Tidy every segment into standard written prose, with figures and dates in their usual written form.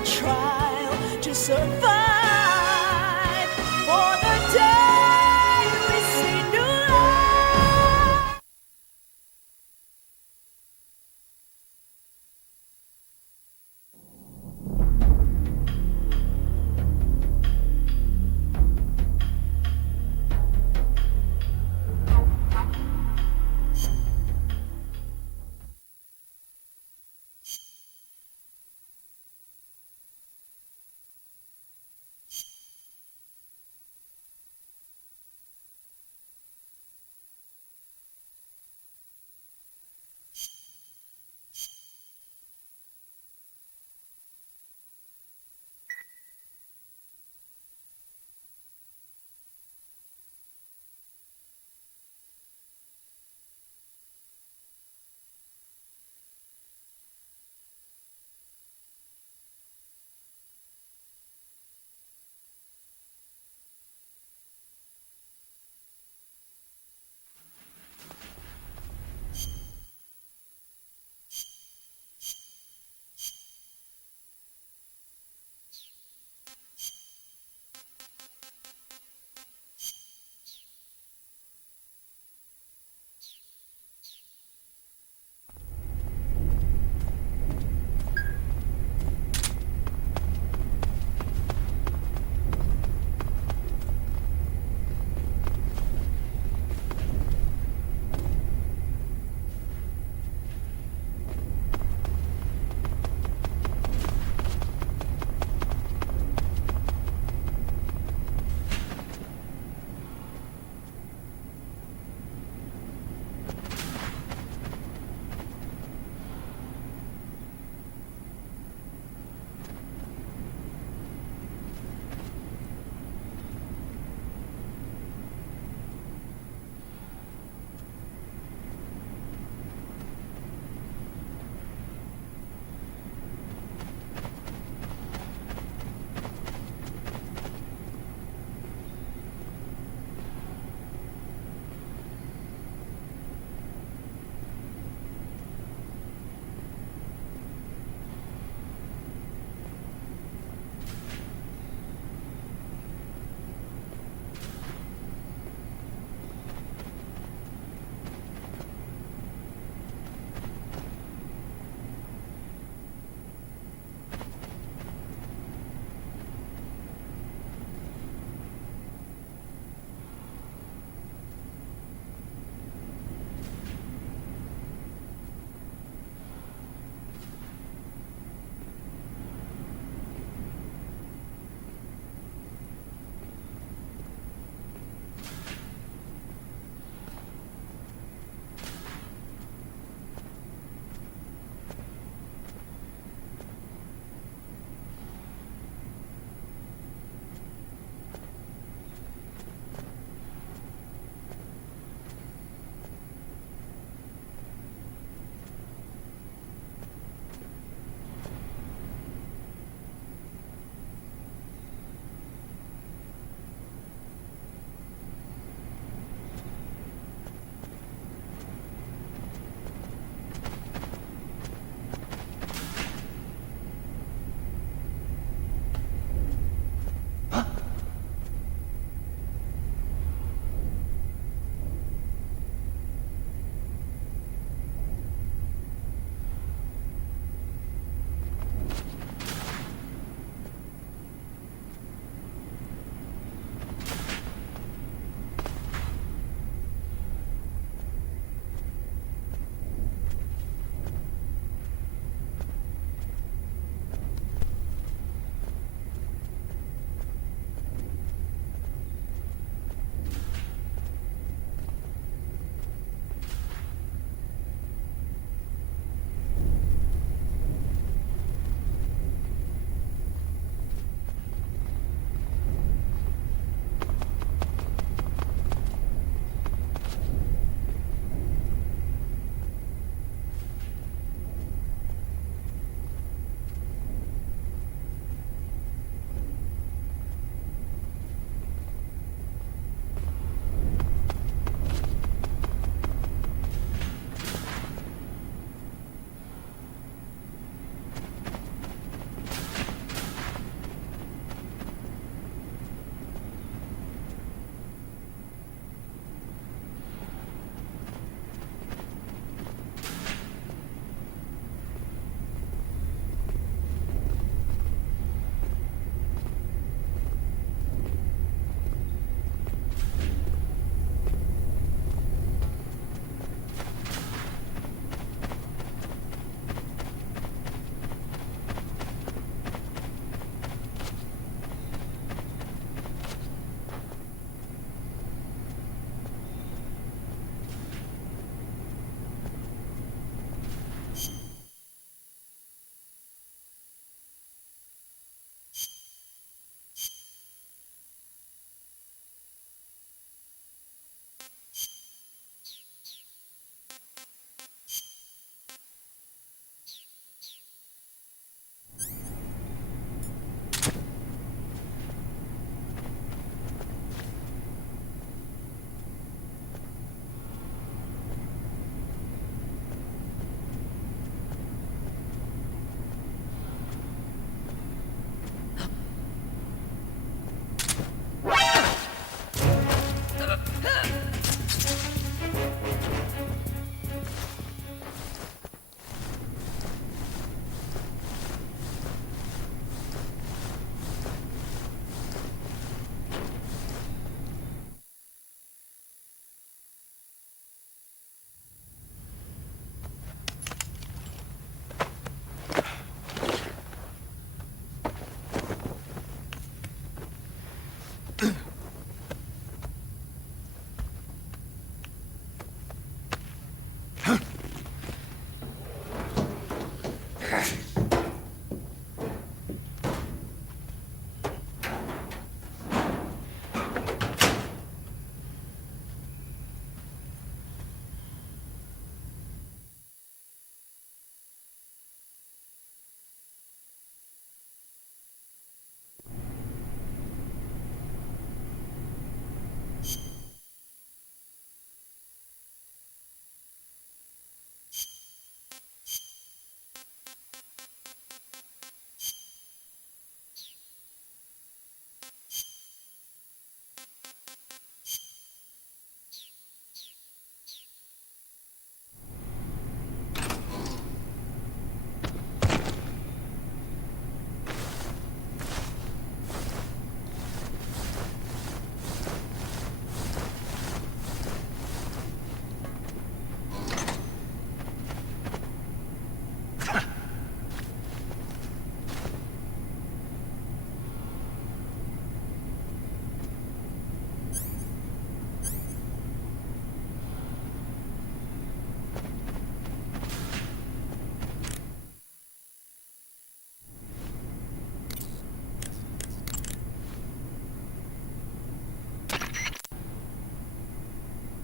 a trial to survive. For the day we see new life.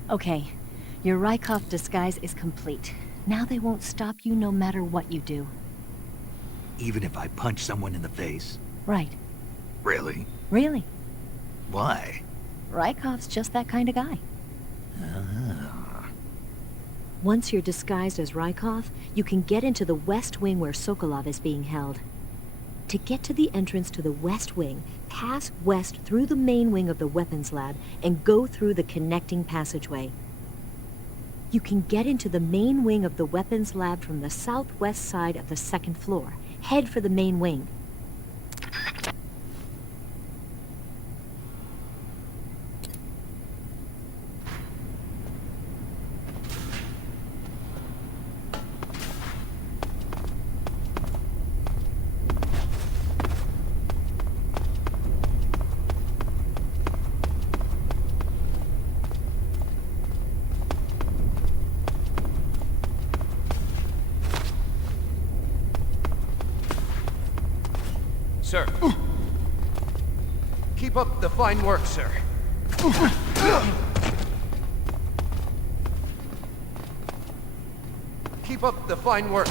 Okay, your Rykov disguise is complete. Now they won't stop you no matter what you do. Even if I punch someone in the face? Right. Really? Really. Why? Rykov's just that kind of guy. Ah. Once you're disguised as Rykov, you can get into the West Wing where Sokolov is being held. To get to the entrance to the West Wing, pass west through the main wing of the weapons lab and go through the connecting passageway. You can get into the main wing of the weapons lab from the southwest side of the second floor. Head for the main wing. Sir. Keep up the fine work, sir. Keep up the fine work.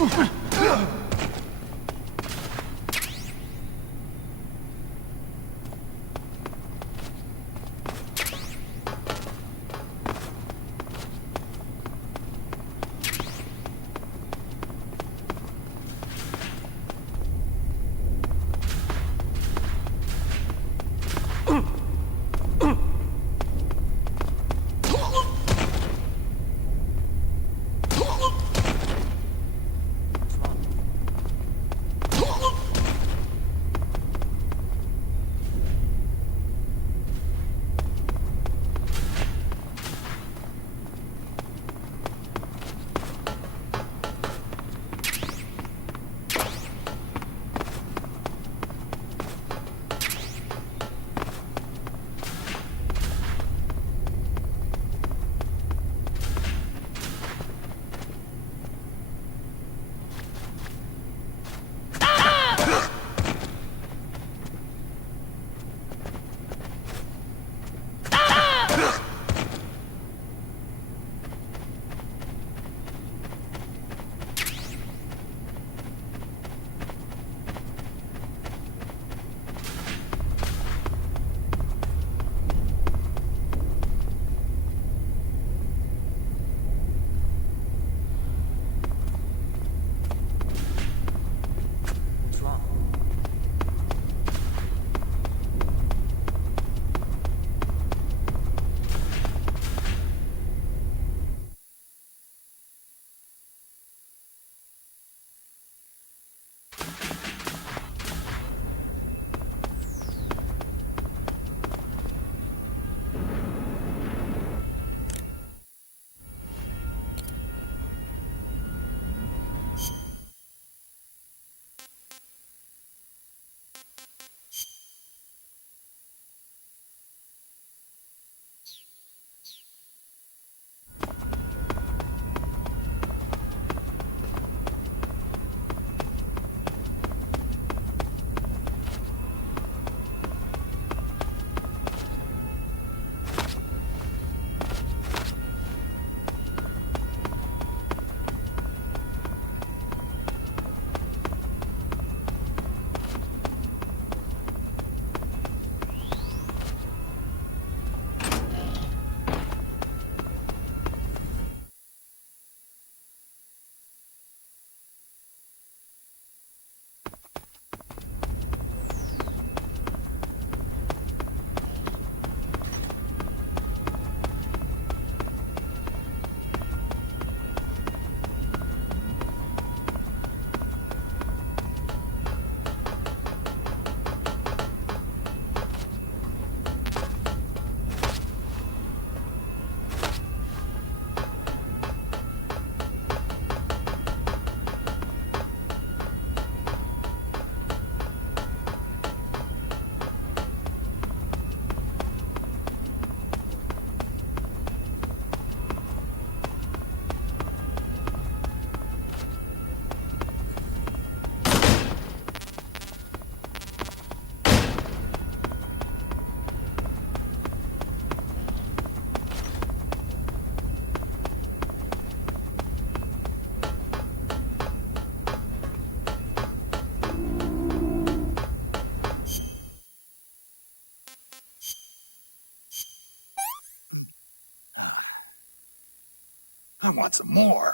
want some more.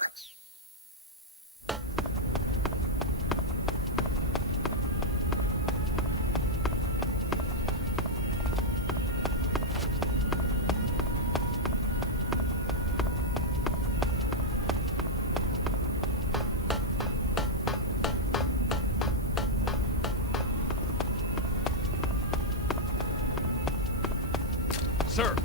Sir!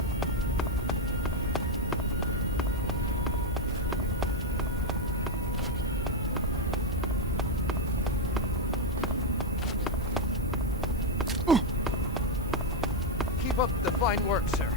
Keep up the fine work, sir.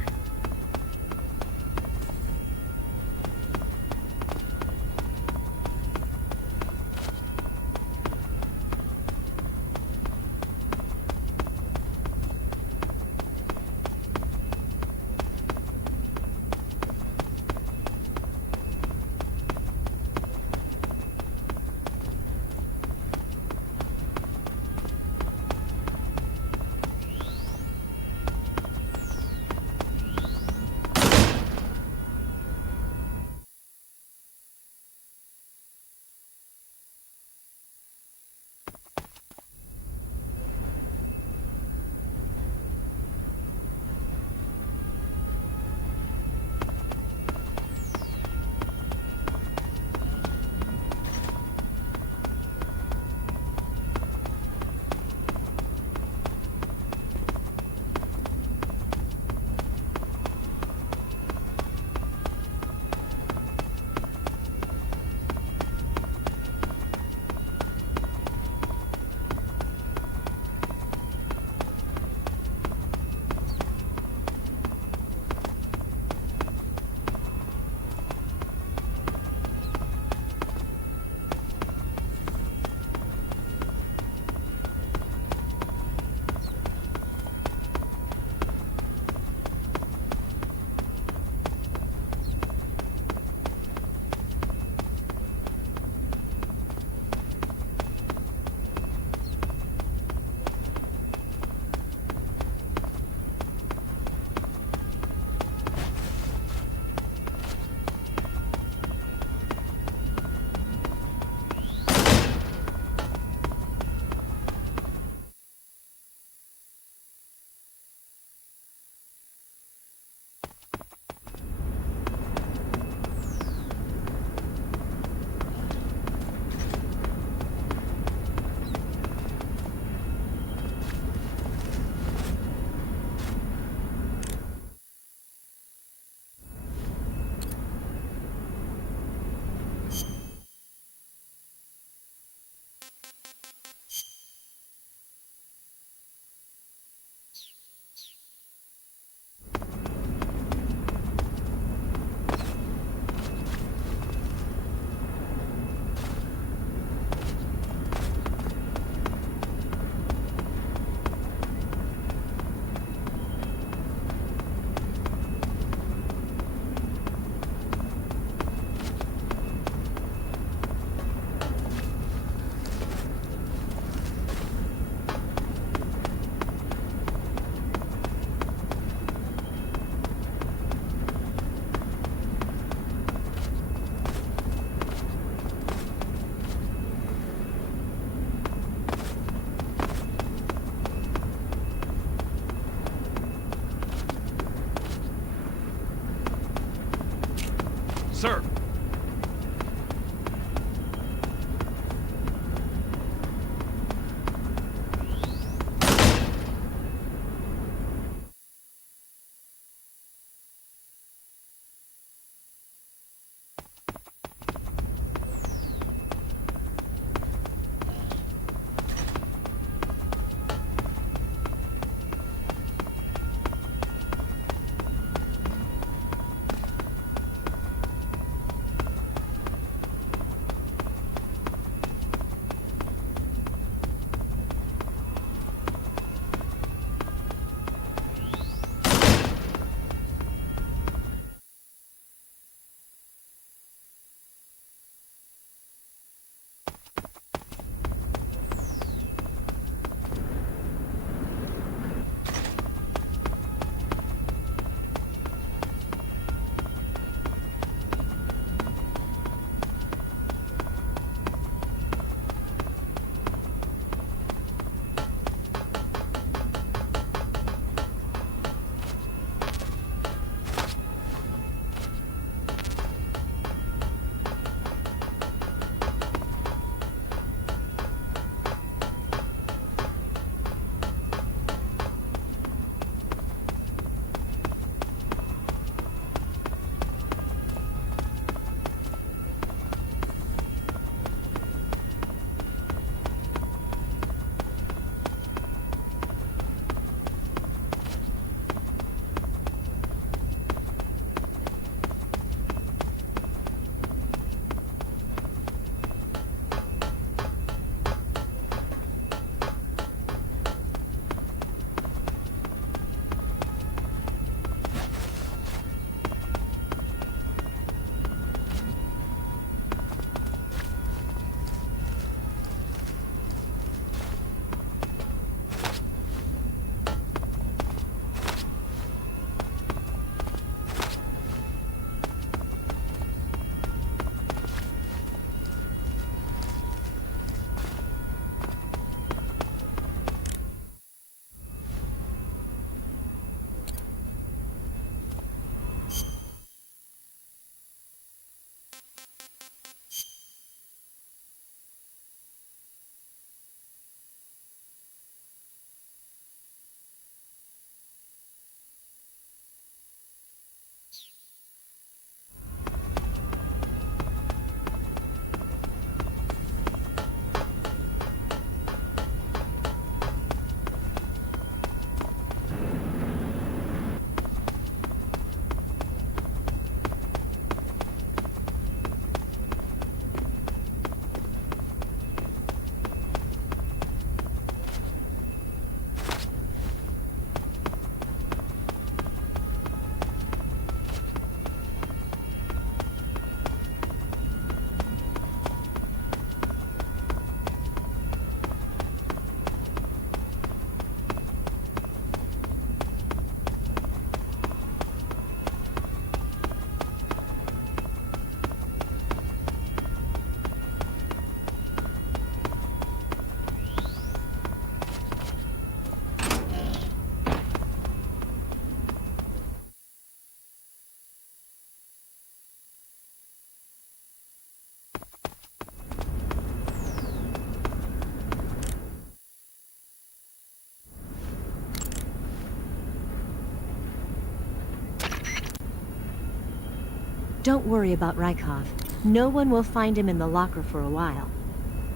Don't worry about Rykov. No one will find him in the locker for a while.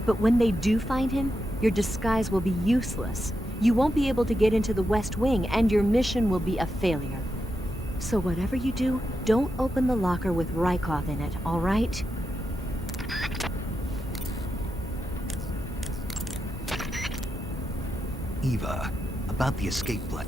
But when they do find him, your disguise will be useless. You won't be able to get into the West Wing, and your mission will be a failure. So whatever you do, don't open the locker with Rykov in it, all right? Eva, about the escape plan.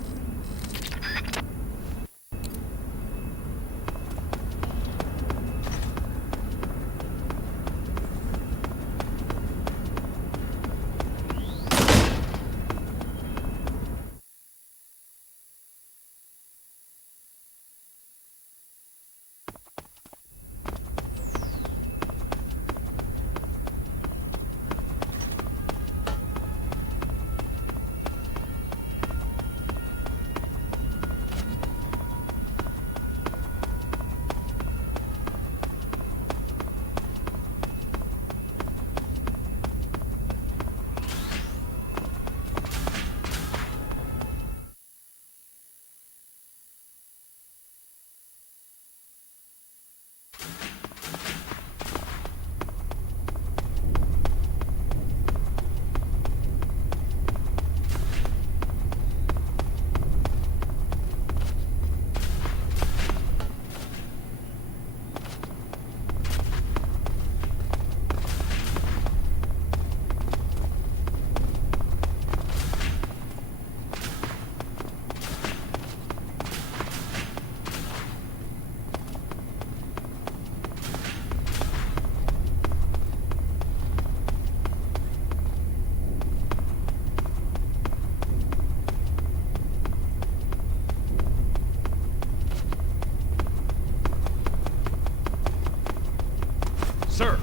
Sir!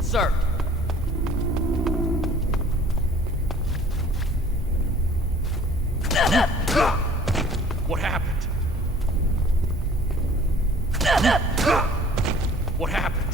Sir! What happened? What happened?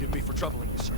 Forgive me for troubling you, sir.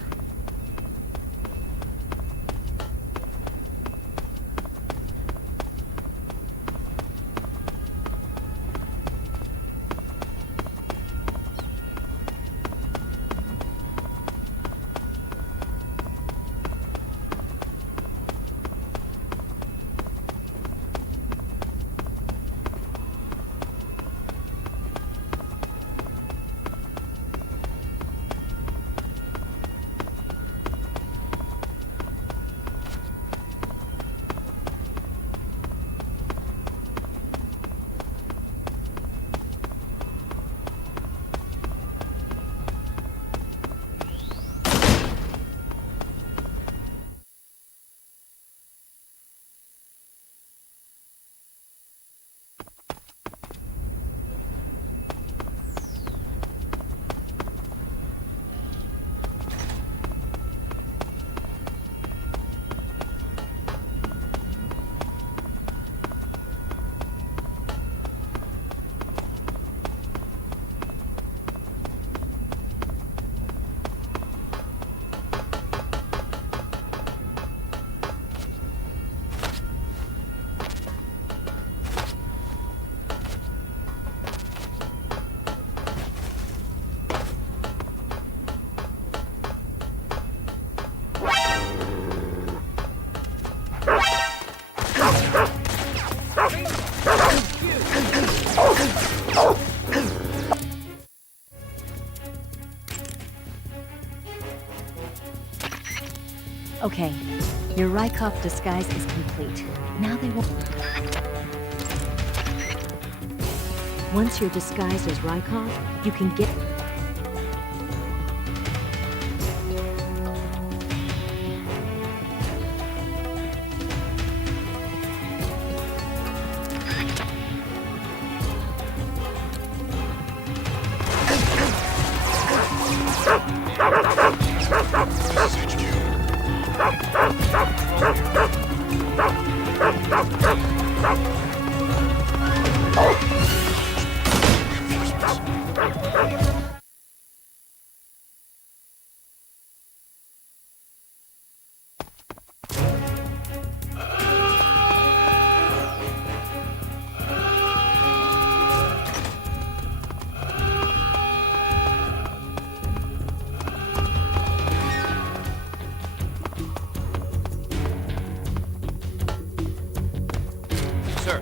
Okay, your Rykov disguise is complete. Now they won't... Once you're disguised as Rykov, you can get... Sir.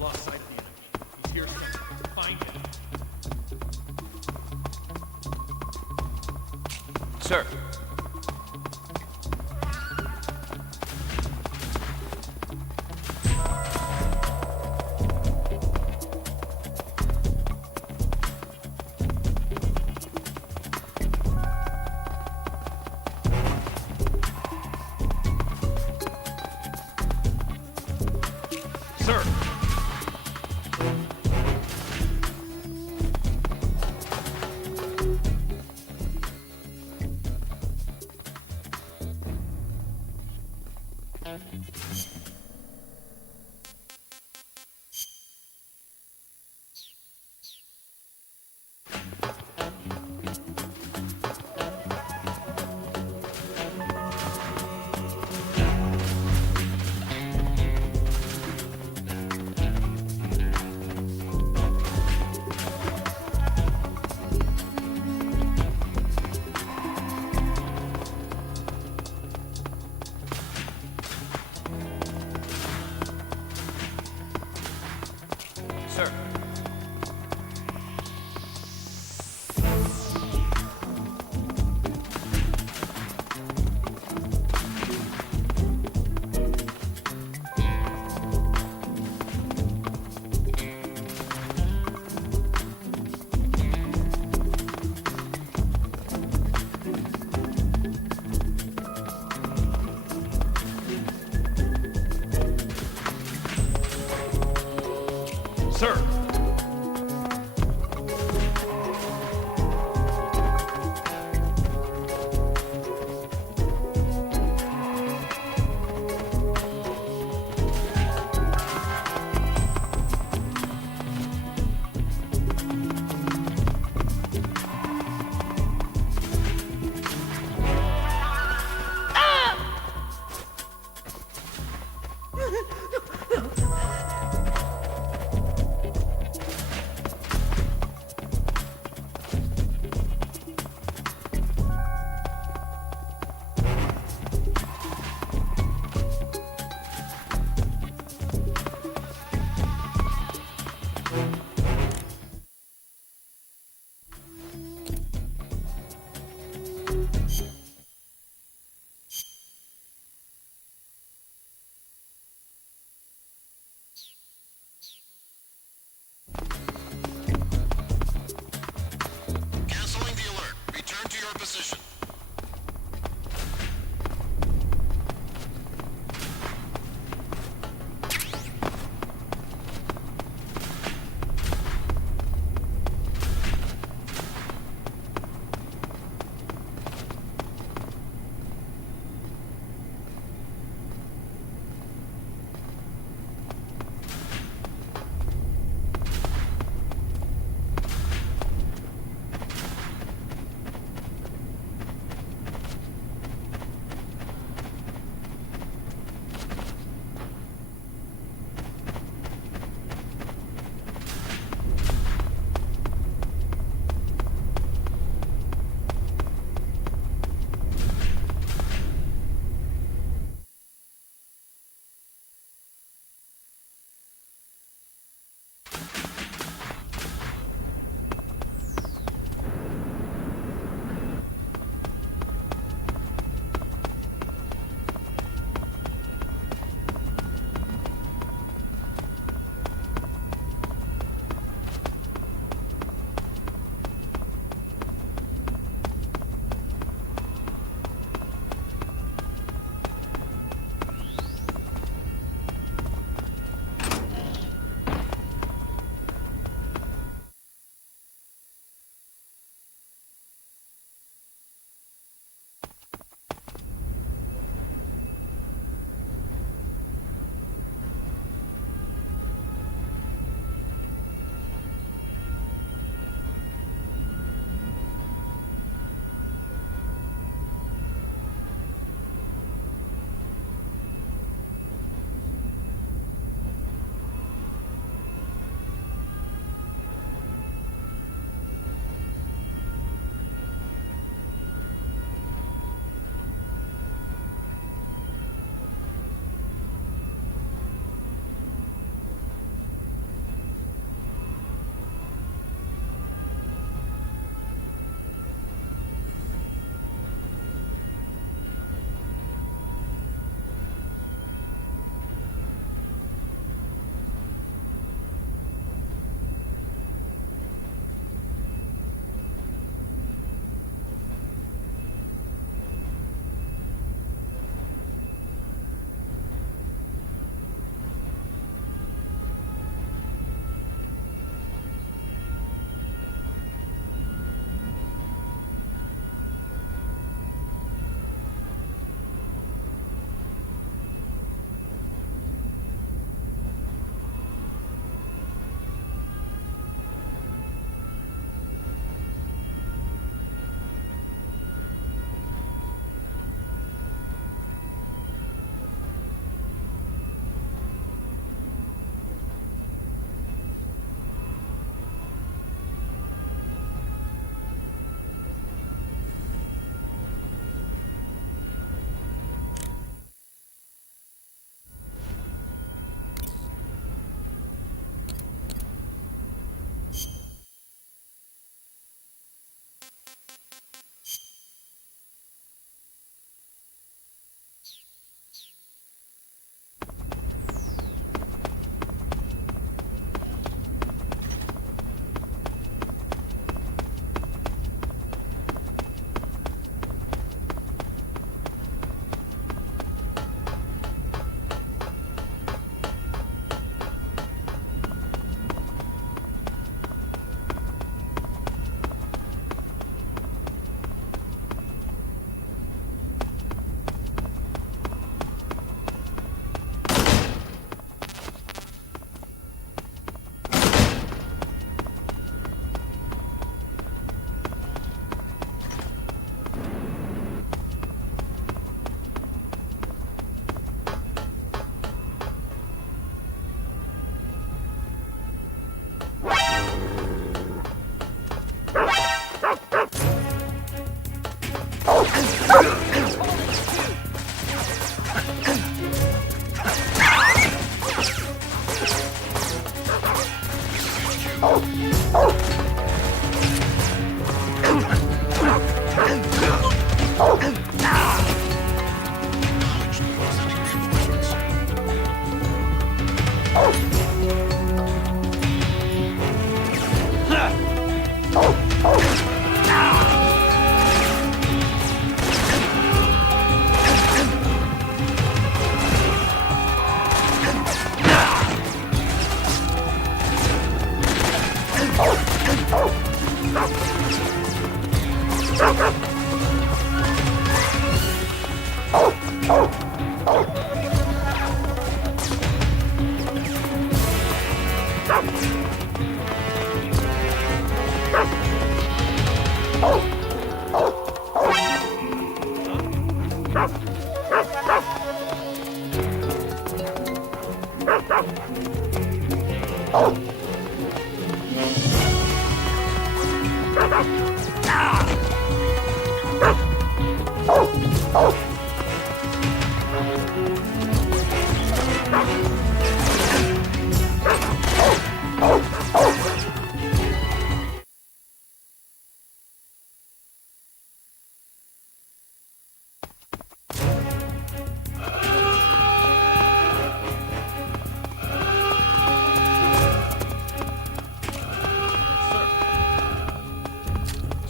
Lost sight of the enemy. He's here somewhere. Find him. Sir. Sir.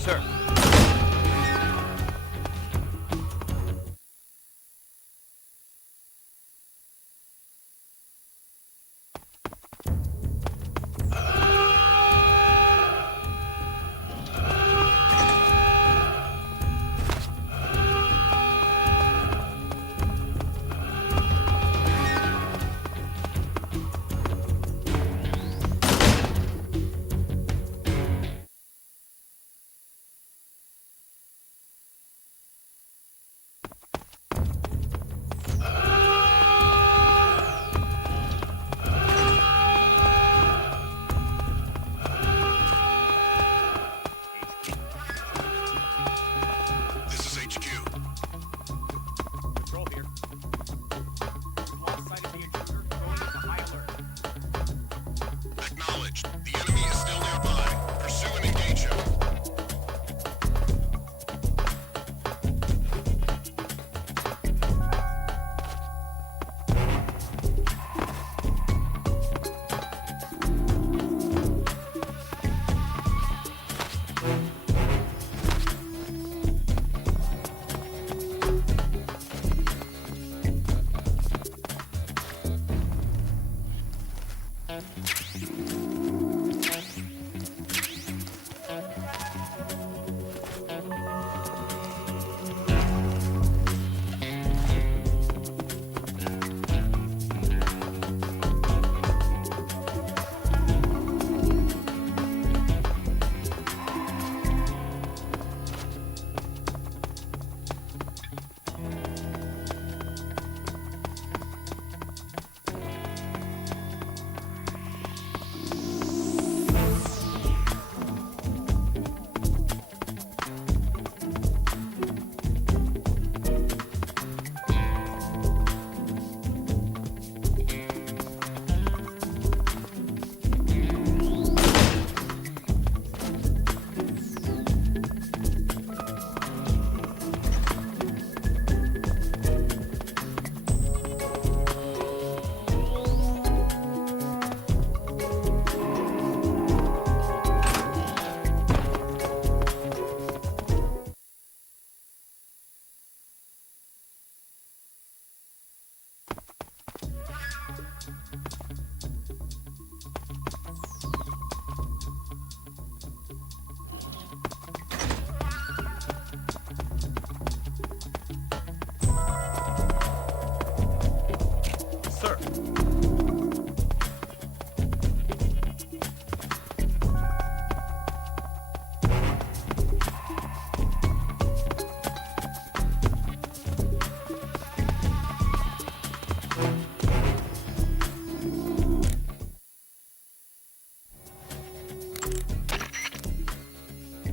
Sir.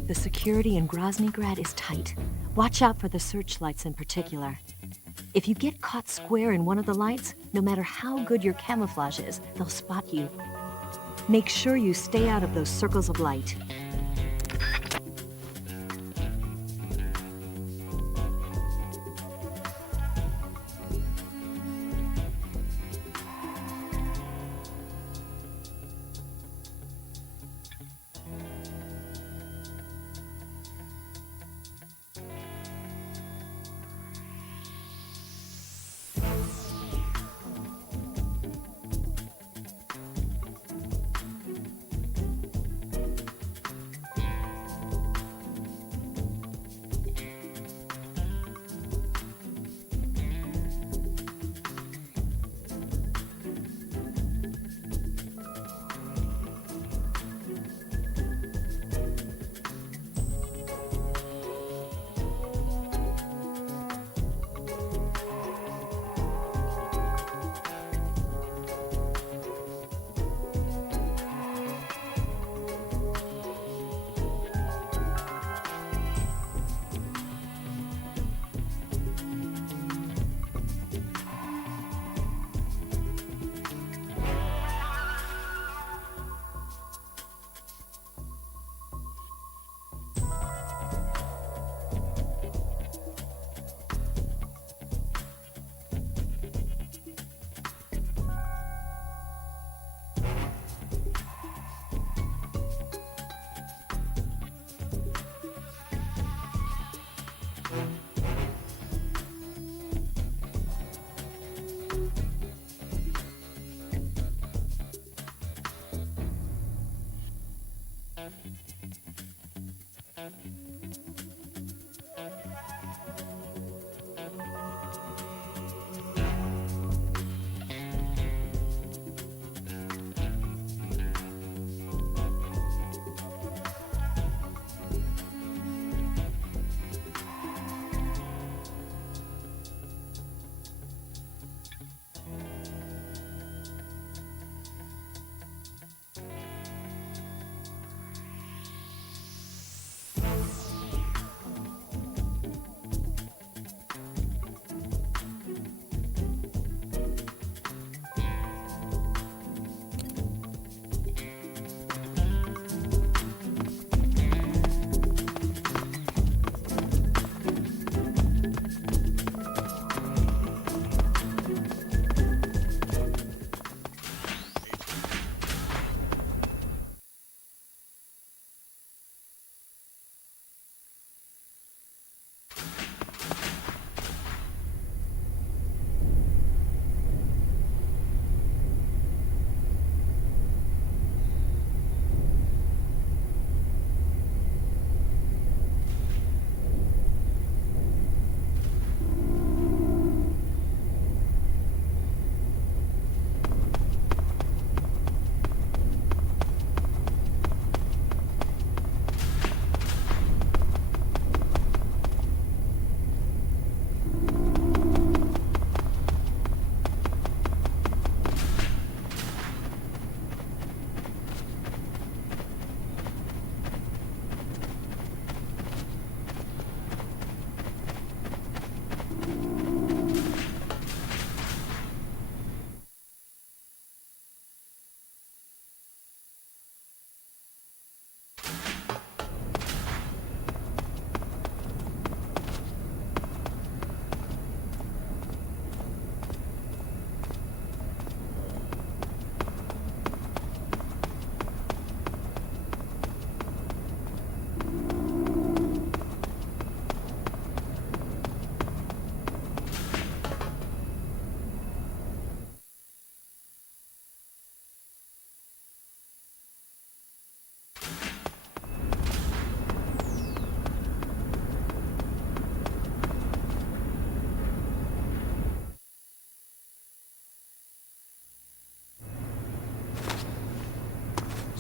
The security in Groznygrad is tight. Watch out for the searchlights in particular. If you get caught square in one of the lights, no matter how good your camouflage is, they'll spot you. Make sure you stay out of those circles of light.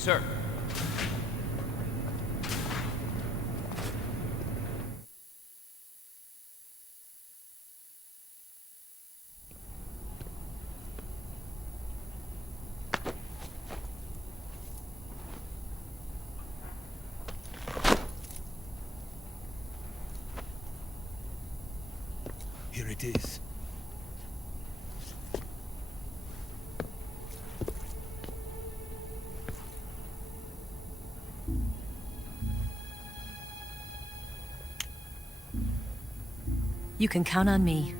Sir. Here it is. You can count on me.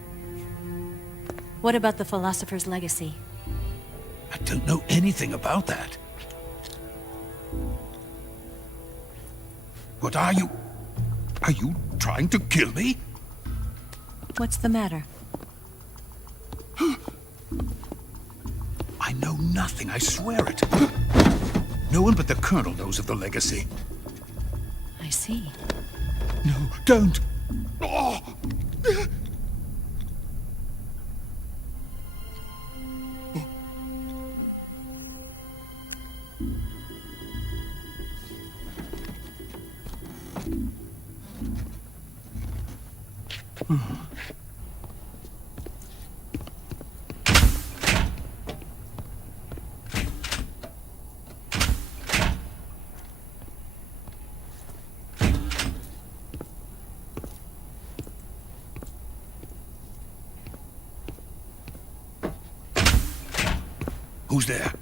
What about the philosopher's legacy? I don't know anything about that. What are you? Are you trying to kill me? What's the matter? I know nothing, I swear it. No one but the Colonel knows of the legacy. I see. No, don't! Oh. Who's there?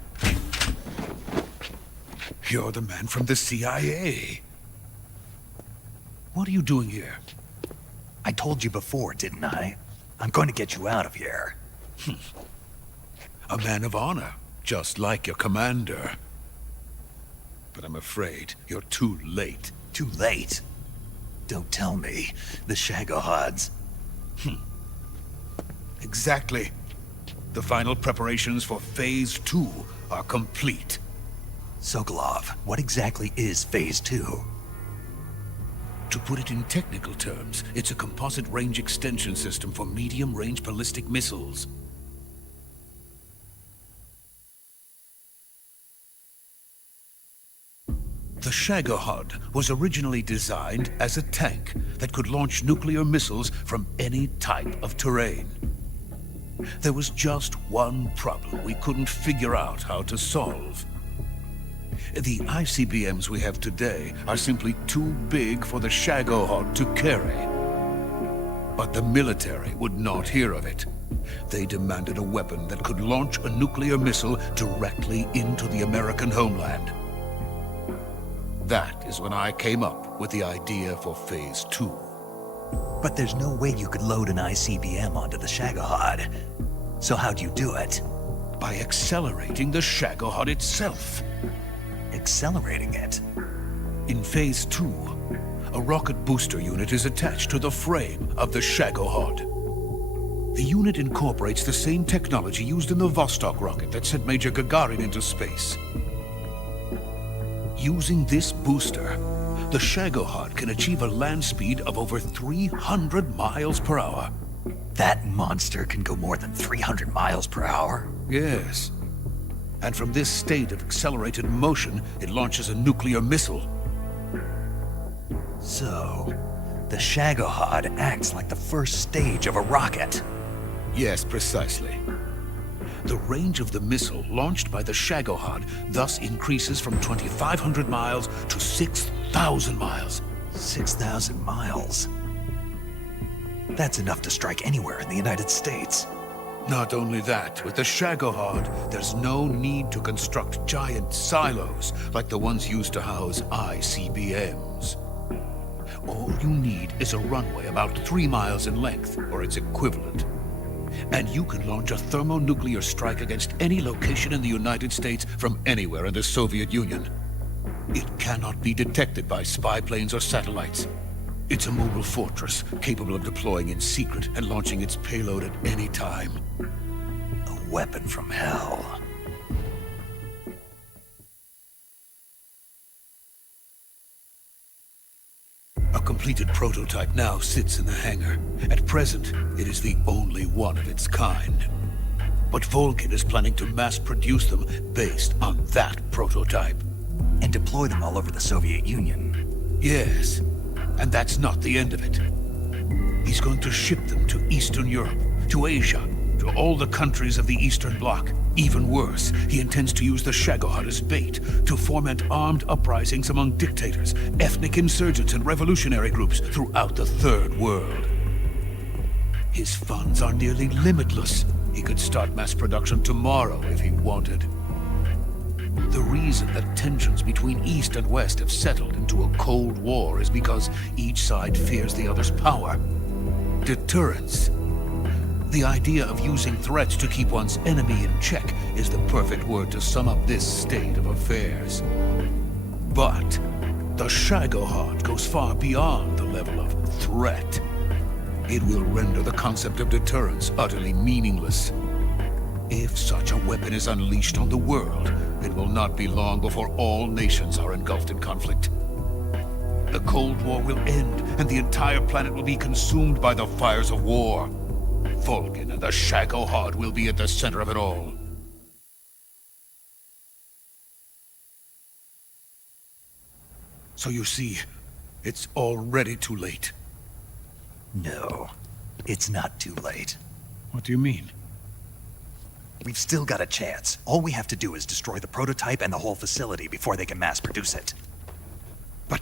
You're the man from the CIA. What are you doing here? I told you before, didn't I? I'm going to get you out of here. A man of honor, just like your commander. But I'm afraid you're too late. Too late? Don't tell me. The Shagohods. Exactly. The final preparations for Phase 2 are complete. Sokolov, what exactly is Phase 2? To put it in technical terms, it's a composite range extension system for medium-range ballistic missiles. The Shagohod was originally designed as a tank that could launch nuclear missiles from any type of terrain. There was just one problem we couldn't figure out how to solve. The ICBMs we have today are simply too big for the Shagohod to carry. But the military would not hear of it. They demanded a weapon that could launch a nuclear missile directly into the American homeland. That is when I came up with the idea for Phase 2. But there's no way you could load an ICBM onto the Shagohod. So how'd you do it? By accelerating the Shagohod itself. Accelerating it? In Phase 2, a rocket booster unit is attached to the frame of the Shagohod. The unit incorporates the same technology used in the Vostok rocket that sent Major Gagarin into space. Using this booster, the Shagohod can achieve a land speed of over 300 miles per hour. That monster can go more than 300 miles per hour? Yes. And from this state of accelerated motion, it launches a nuclear missile. So, the Shagohod acts like the first stage of a rocket. Yes, precisely. The range of the missile launched by the Shagohod thus increases from 2,500 miles to 6,000 miles. 6,000 miles? That's enough to strike anywhere in the United States. Not only that, with the Shagohod, there's no need to construct giant silos like the ones used to house ICBMs. All you need is a runway about 3 miles in length, or its equivalent. And you can launch a thermonuclear strike against any location in the United States from anywhere in the Soviet Union. It cannot be detected by spy planes or satellites. It's a mobile fortress, capable of deploying in secret and launching its payload at any time. A weapon from hell. A completed prototype now sits in the hangar. At present, it is the only one of its kind. But Volkin is planning to mass produce them based on that prototype. And deploy them all over the Soviet Union. Yes, and that's not the end of it. He's going to ship them to Eastern Europe, to Asia, to all the countries of the Eastern Bloc. Even worse, he intends to use the Shagohod as bait to foment armed uprisings among dictators, ethnic insurgents, and revolutionary groups throughout the Third World. His funds are nearly limitless. He could start mass production tomorrow if he wanted. The reason that tensions between East and West have settled into a Cold War is because each side fears the other's power. Deterrence. The idea of using threats to keep one's enemy in check is the perfect word to sum up this state of affairs. But the Shagohod goes far beyond the level of threat. It will render the concept of deterrence utterly meaningless. If such a weapon is unleashed on the world, it will not be long before all nations are engulfed in conflict. The Cold War will end, and the entire planet will be consumed by the fires of war. Vulcan and the Shagohod will be at the center of it all. So you see, it's already too late. No, it's not too late. What do you mean? We've still got a chance. All we have to do is destroy the prototype and the whole facility before they can mass produce it. But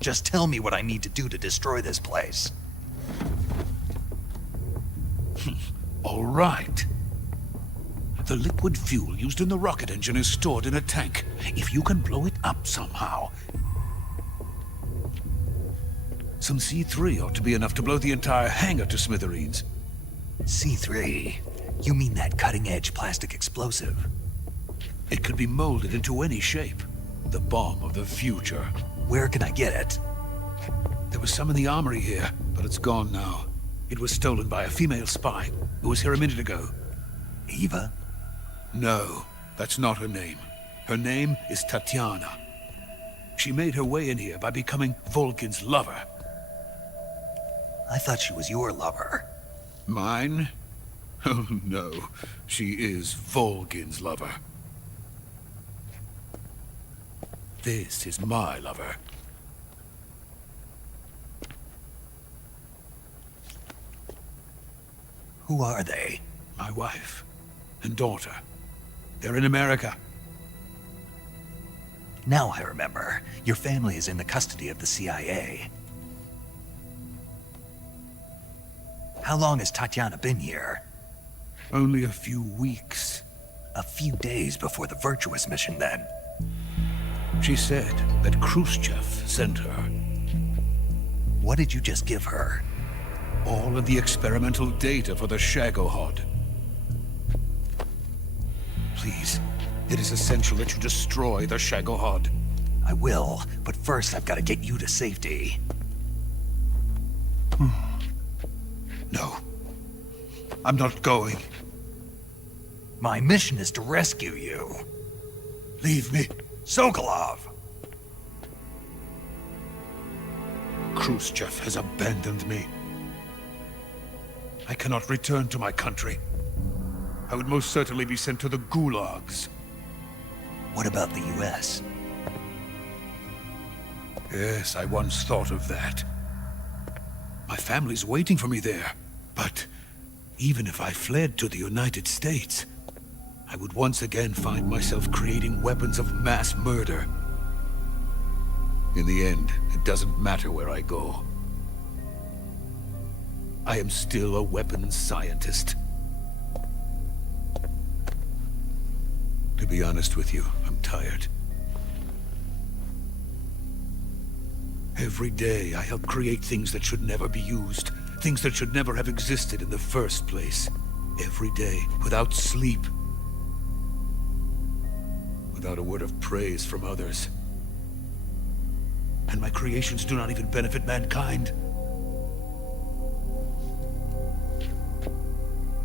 just tell me what I need to do to destroy this place. all right. The liquid fuel used in the rocket engine is stored in a tank. If you can blow it up somehow, some C3 ought to be enough to blow the entire hangar to smithereens. C3? You mean that cutting-edge plastic explosive? It could be molded into any shape. The bomb of the future. Where can I get it? There was some in the armory here, but it's gone now. It was stolen by a female spy who was here a minute ago. Eva? No, that's not her name. Her name is Tatiana. She made her way in here by becoming Vulcan's lover. I thought she was your lover. Mine? Oh no, she is Vulcan's lover. This is my lover. Who are they? My wife and daughter. They're in America. Now I remember. Your family is in the custody of the CIA. How long has Tatiana been here? Only a few weeks. A few days before the Virtuous mission, then. She said that Khrushchev sent her. What did you just give her? All of the experimental data for the Shagohod. Please, it is essential that you destroy the Shagohod. I will, but first I've got to get you to safety. No. I'm not going. My mission is to rescue you. Leave me. Sokolov! Khrushchev has abandoned me. I cannot return to my country. I would most certainly be sent to the gulags. What about the US? Yes, I once thought of that. My family's waiting for me there. But even if I fled to the United States, I would once again find myself creating weapons of mass murder. In the end, it doesn't matter where I go. I am still a weapons scientist. To be honest with you, I'm tired. Every day, I help create things that should never be used. Things that should never have existed in the first place. Every day, without sleep. Without a word of praise from others. And my creations do not even benefit mankind.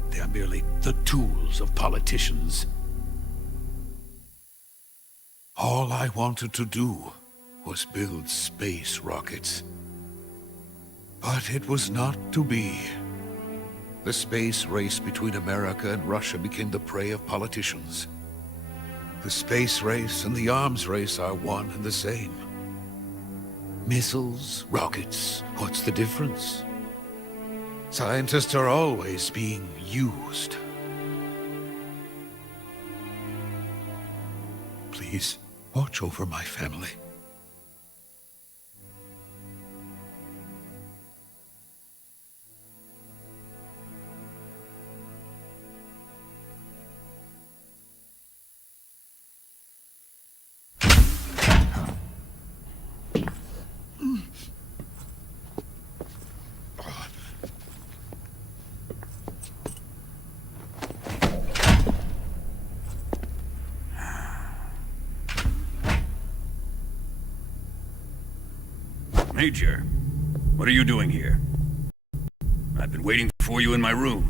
They are merely the tools of politicians. All I wanted to do was build space rockets. But it was not to be. The space race between America and Russia became the prey of politicians. The space race and the arms race are one and the same. Missiles, rockets, what's the difference? Scientists are always being used. Please, watch over my family. Major, what are you doing here? I've been waiting for you in my room.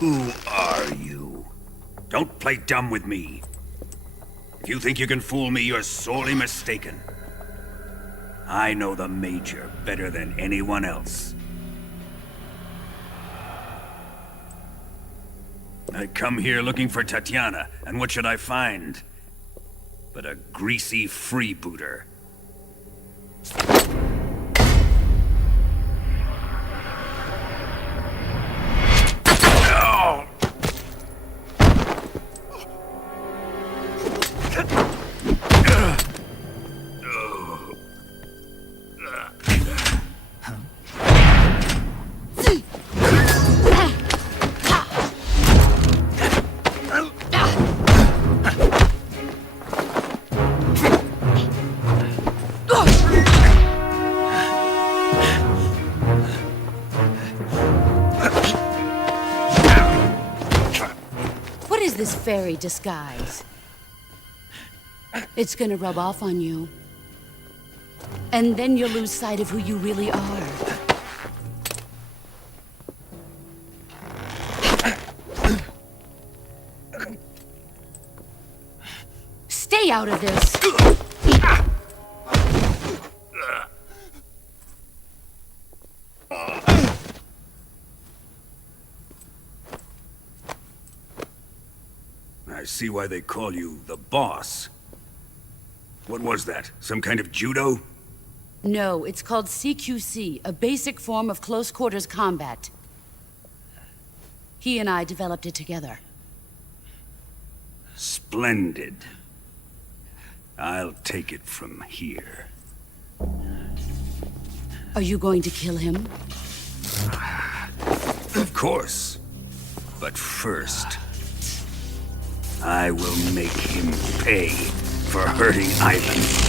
Who are you? Don't play dumb with me. If you think you can fool me, you're sorely mistaken. I know the Major better than anyone else. I come here looking for Tatiana, and what should I find? But a greasy freebooter. This fairy disguise. It's gonna rub off on you. And then you'll lose sight of who you really are. Stay out of this! I see why they call you the boss. What was that? Some kind of judo? No, it's called CQC, a basic form of close quarters combat. He and I developed it together. Splendid. I'll take it from here. Are you going to kill him? Of course. But first, I will make him pay for hurting Ivan.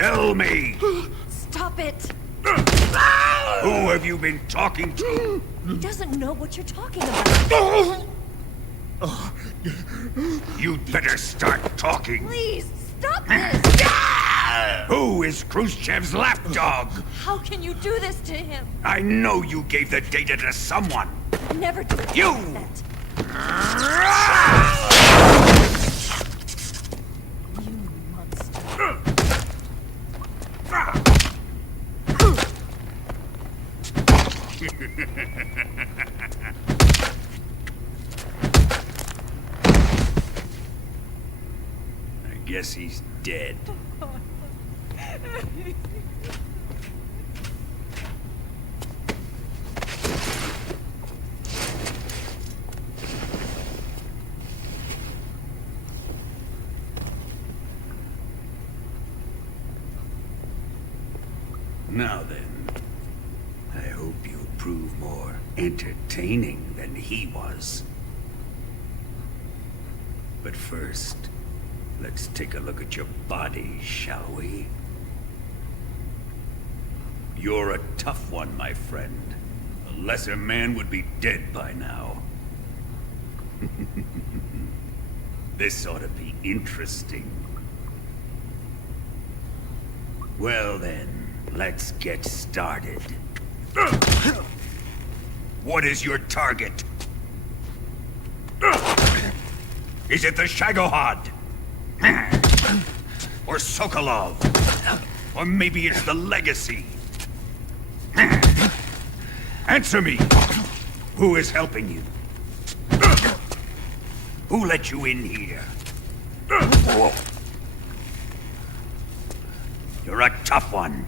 Tell me! Stop it! Who have you been talking to? He doesn't know what you're talking about. You'd better start talking. Please, stop this! Who is Khrushchev's lapdog? How can you do this to him? I know you gave the data to someone. Never do You! that. You monster. I guess he's dead. Now then, I hope you prove more entertaining than he was. But first, let's take a look at your body, shall we? You're a tough one, my friend. A lesser man would be dead by now. This ought to be interesting. Well then, let's get started. What is your target? Is it the Shagohod? Or Sokolov? Or maybe it's the Legacy? Answer me! Who is helping you? Who let you in here? You're a tough one,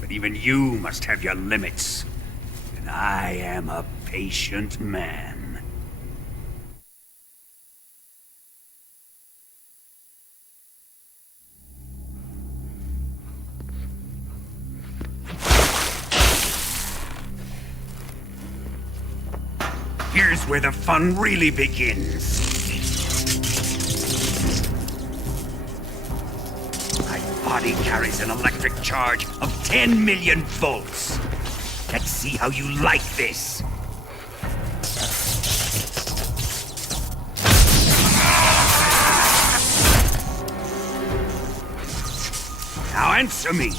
but even you must have your limits. And I am a patient man. Here's where the fun really begins. My body carries an electric charge of 10 million volts. Let's see how you like this. Now answer me.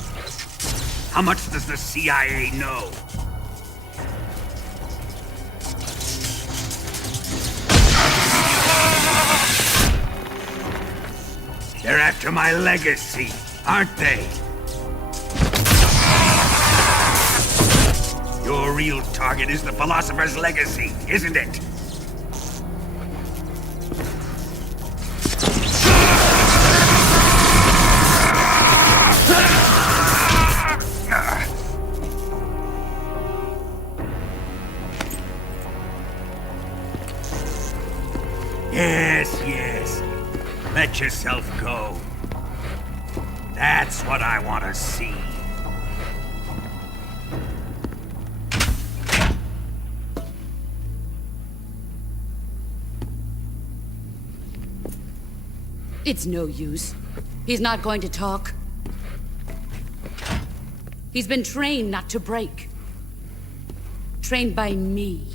How much does the CIA know? They're after my legacy, aren't they? Your real target is the Philosopher's Legacy, isn't it? Yes. Let yourself go. That's what I want to see. It's no use. He's not going to talk. He's been trained not to break. Trained by me.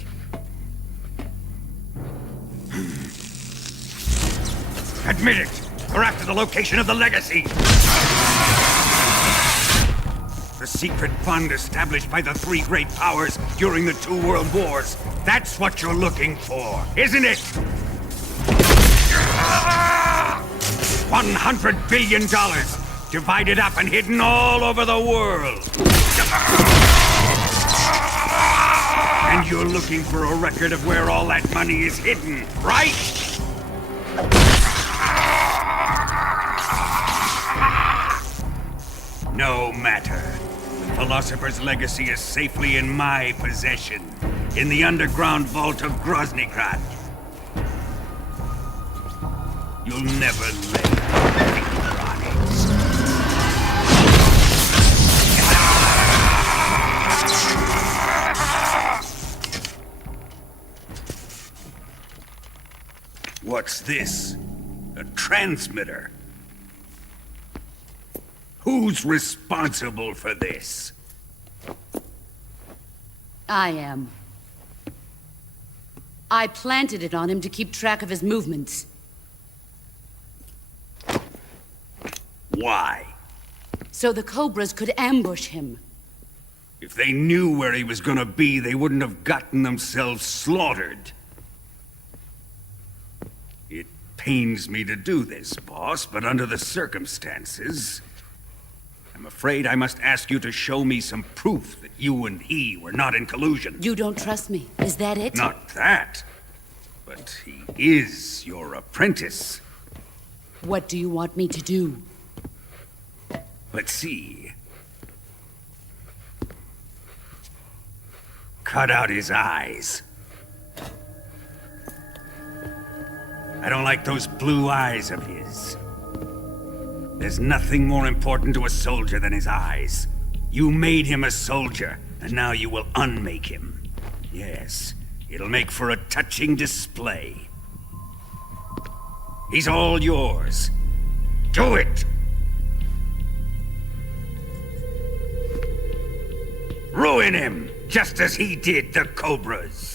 Admit it! You're after the location of the Legacy! The secret fund established by the three great powers during the 2 world wars. That's what you're looking for, isn't it? $100 billion, divided up and hidden all over the world. And you're looking for a record of where all that money is hidden, right? No matter. The Philosopher's Legacy is safely in my possession, in the underground vault of Groznygrad. You'll never lay a finger on it. What's this? A transmitter? Who's responsible for this? I am. I planted it on him to keep track of his movements. Why? So the Cobras could ambush him. If they knew where he was gonna be, they wouldn't have gotten themselves slaughtered. It pains me to do this, boss, but under the circumstances, I'm afraid I must ask you to show me some proof that you and he were not in collusion. You don't trust me, is that it? Not that, but he is your apprentice. What do you want me to do? Let's see. Cut out his eyes. I don't like those blue eyes of his. There's nothing more important to a soldier than his eyes. You made him a soldier, and now you will unmake him. Yes, it'll make for a touching display. He's all yours. Do it! Ruin him, just as he did the Cobras.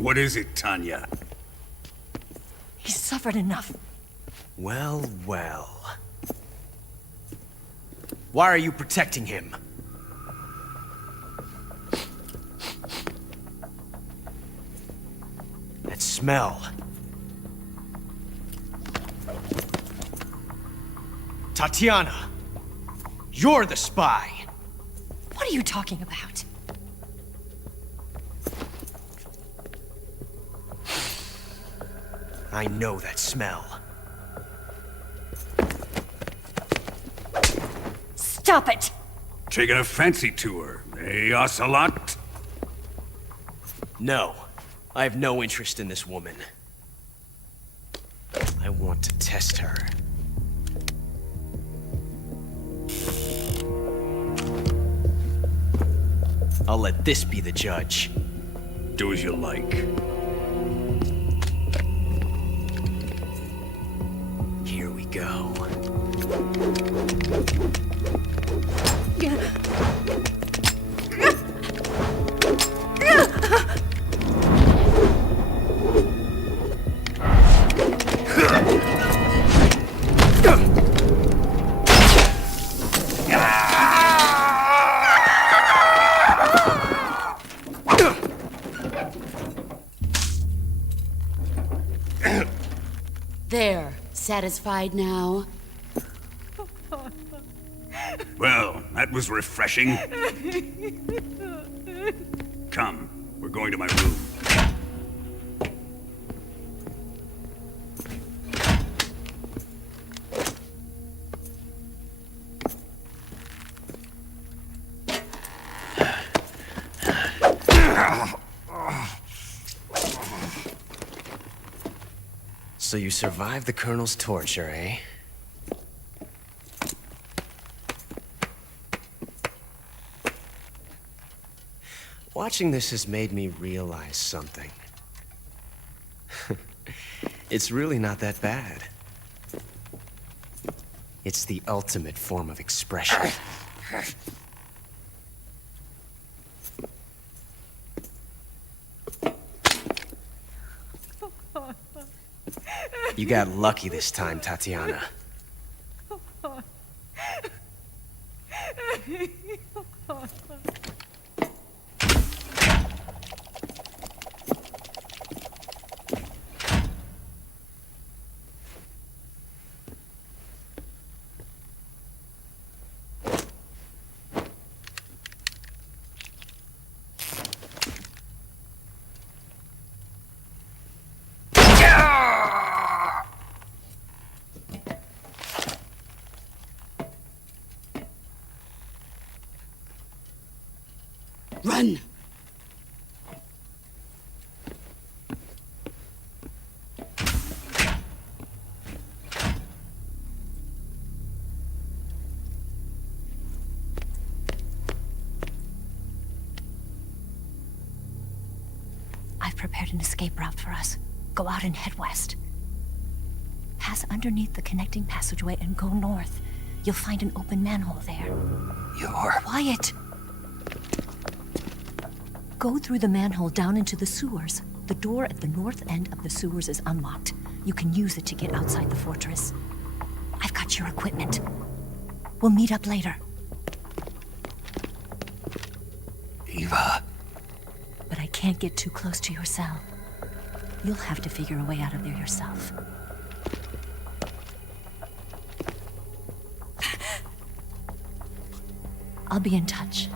What is it, Tanya? He's suffered enough. Well, well. Why are you protecting him? That smell. Tatiana! You're the spy! What are you talking about? I know that smell. Stop it! Taking a fancy to her, eh, Ocelot? No. I have no interest in this woman. I want to test her. I'll let this be the judge. Do as you like. Here we go. There. Satisfied now? Well, that was refreshing. Come, we're going to my room. So you survived the Colonel's torture, eh? Watching this has made me realize something. It's really not that bad. It's the ultimate form of expression. You got lucky this time, Tatiana. Run! I've prepared an escape route for us. Go out and head west. Pass underneath the connecting passageway and go north. You'll find an open manhole there. You're... Quiet! Go through the manhole down into the sewers. The door at the north end of the sewers is unlocked. You can use it to get outside the fortress. I've got your equipment. We'll meet up later. Eva... But I can't get too close to your cell. You'll have to figure a way out of there yourself. I'll be in touch.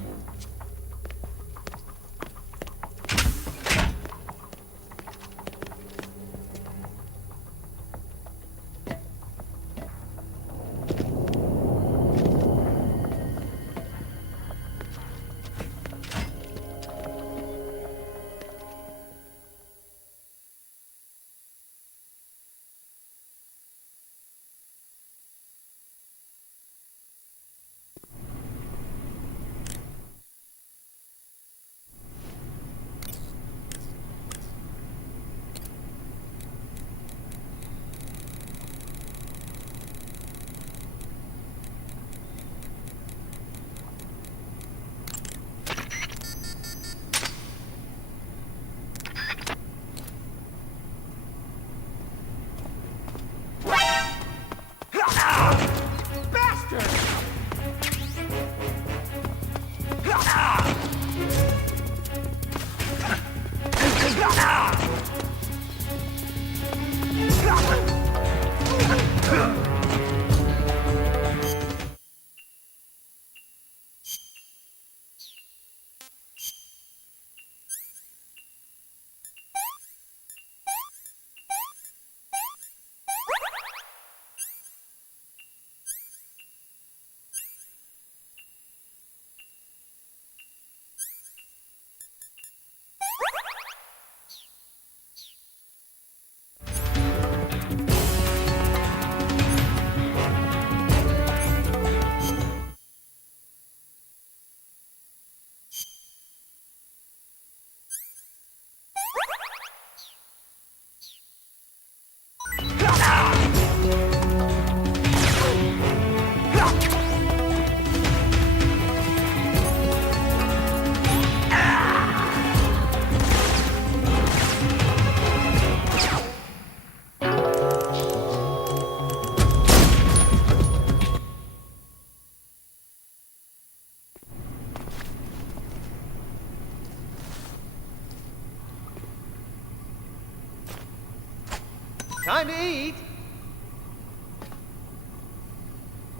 Time to eat!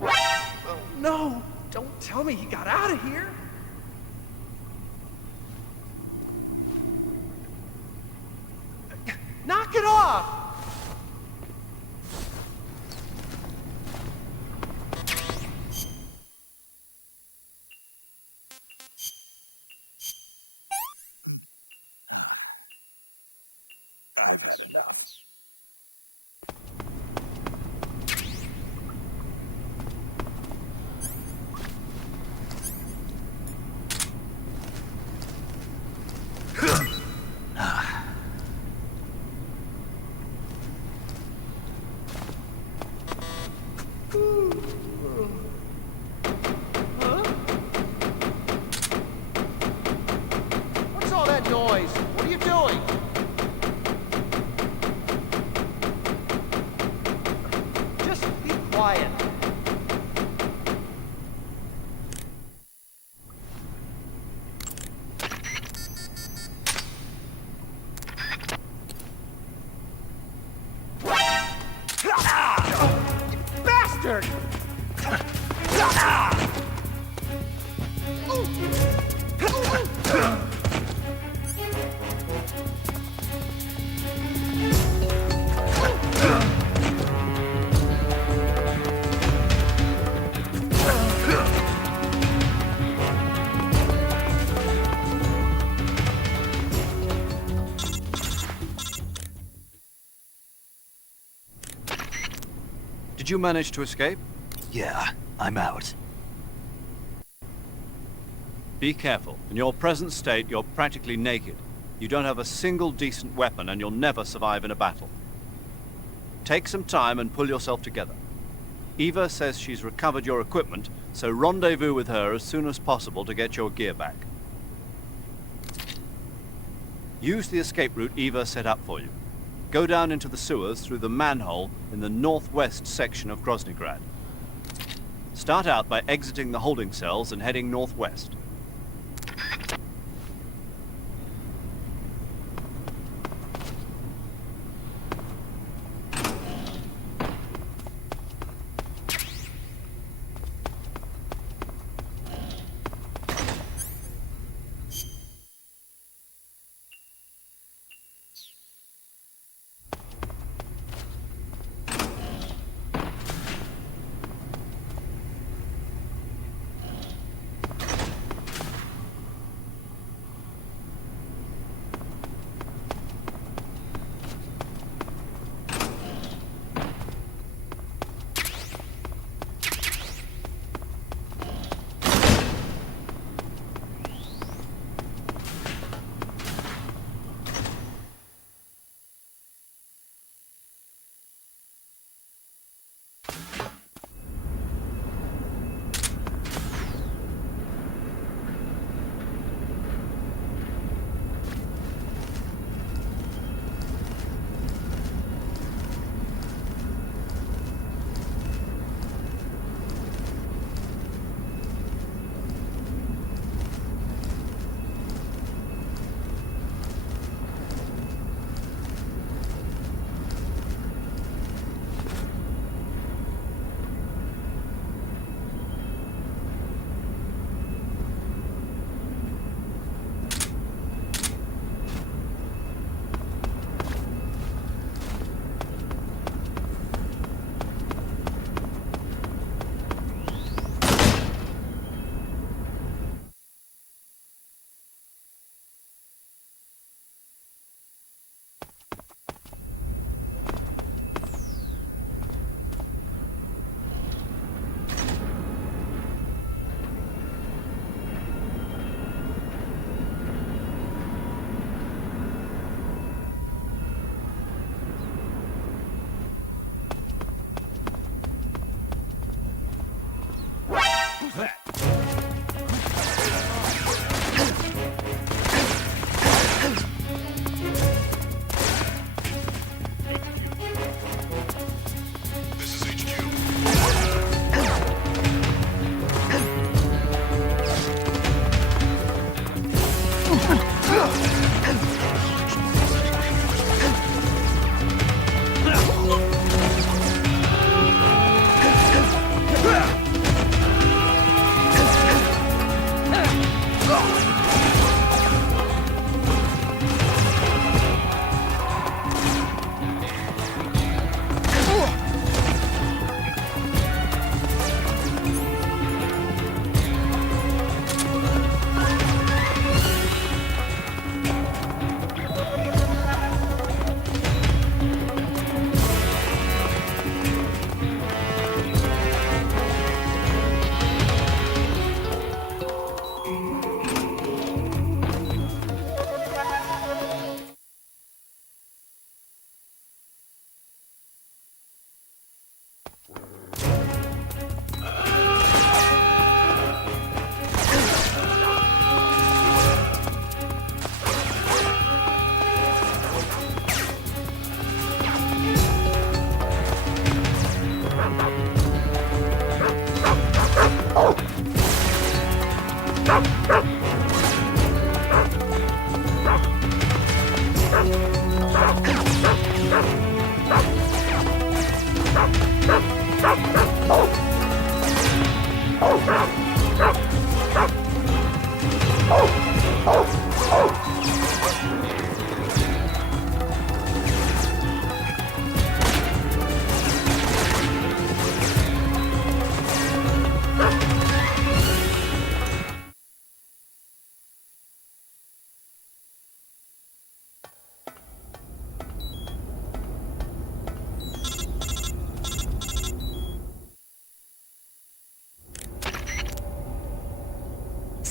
Oh, no! Don't tell me he got out of here! Knock it off! What's all that noise? What are you doing? Just be quiet. You bastard! Did you manage to escape? Yeah, I'm out. Be careful. In your present state, you're practically naked. You don't have a single decent weapon, and you'll never survive in a battle. Take some time and pull yourself together. Eva says she's recovered your equipment, so rendezvous with her as soon as possible to get your gear back. Use the escape route Eva set up for you. Go down into the sewers through the manhole in the northwest section of Groznygrad. Start out by exiting the holding cells and heading northwest.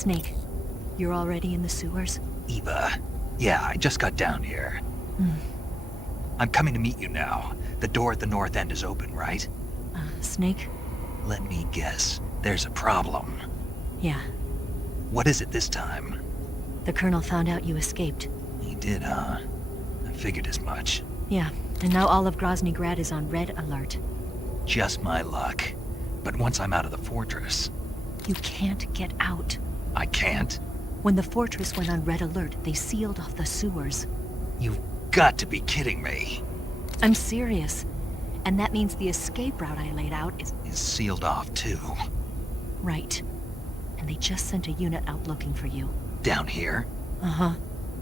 Snake, you're already in the sewers? Eva. Yeah, I just got down here. I'm coming to meet you now. The door at the north end is open, right? Snake? Let me guess. There's a problem. Yeah. What is it this time? The Colonel found out you escaped. He did, huh? I figured as much. Yeah, and now all of Grozny Grad is on red alert. Just my luck. But once I'm out of the fortress... You can't get out. I can't? When the fortress went on red alert, they sealed off the sewers. You've got to be kidding me. I'm serious. And that means the escape route I laid out is sealed off, too. right. And they just sent a unit out looking for you. Down here? Uh-huh.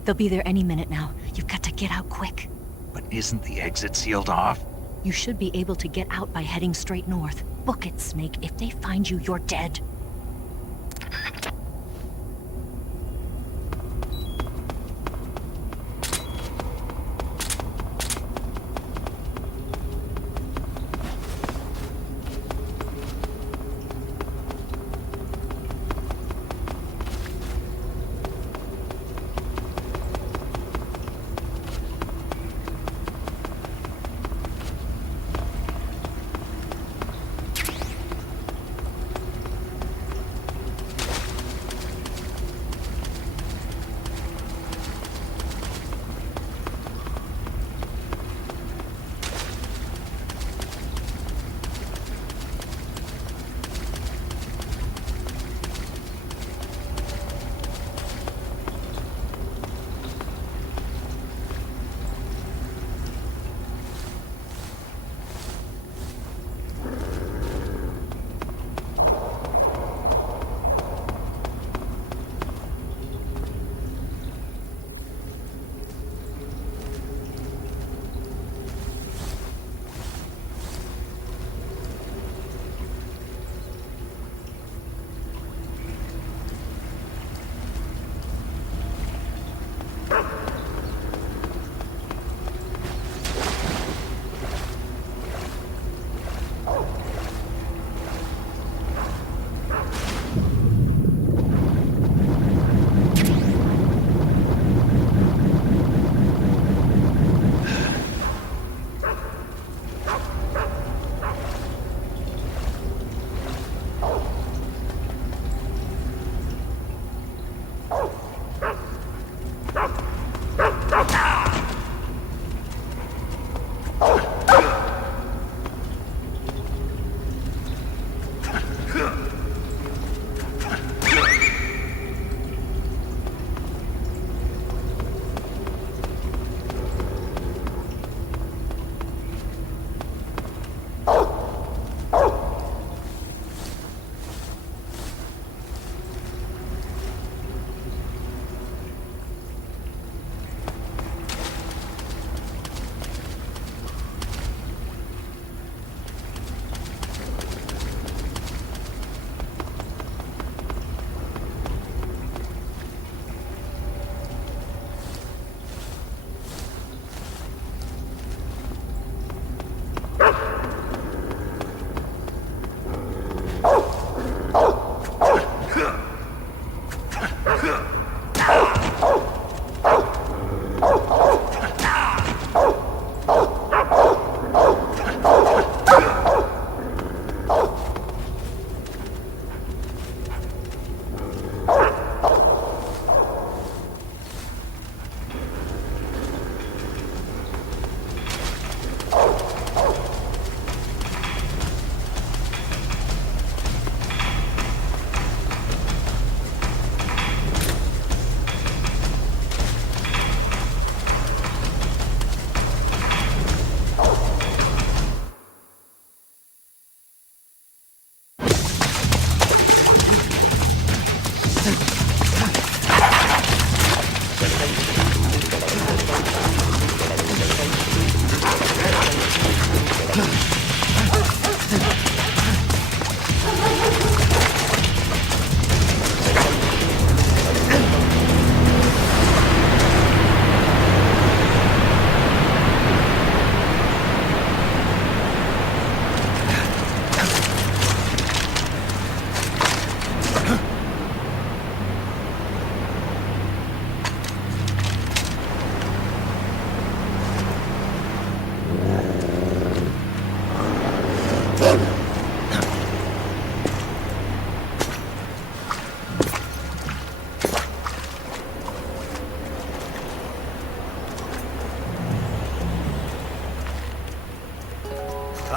They'll be there any minute now. You've got to get out quick. But isn't the exit sealed off? You should be able to get out by heading straight north. Book it, Snake. If they find you, you're dead.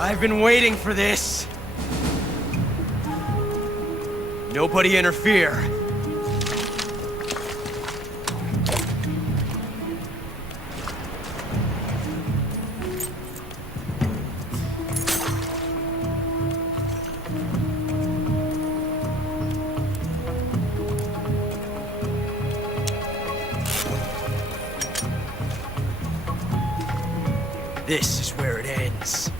I've been waiting for this. Nobody interfere. This is where it ends.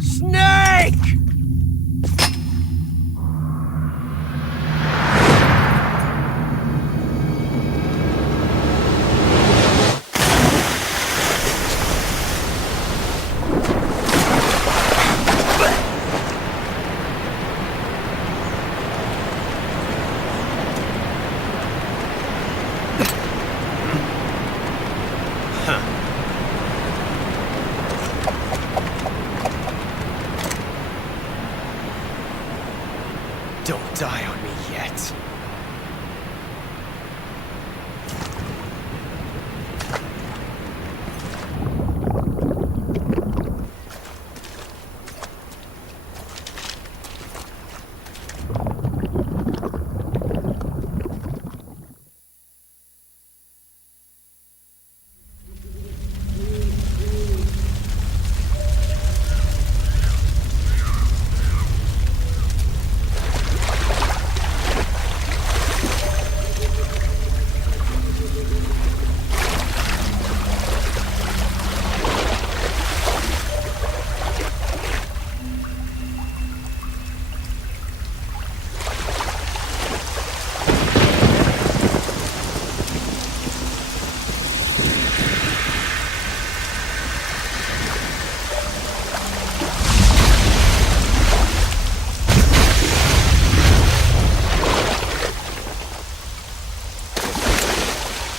Snake! Don't die on me yet.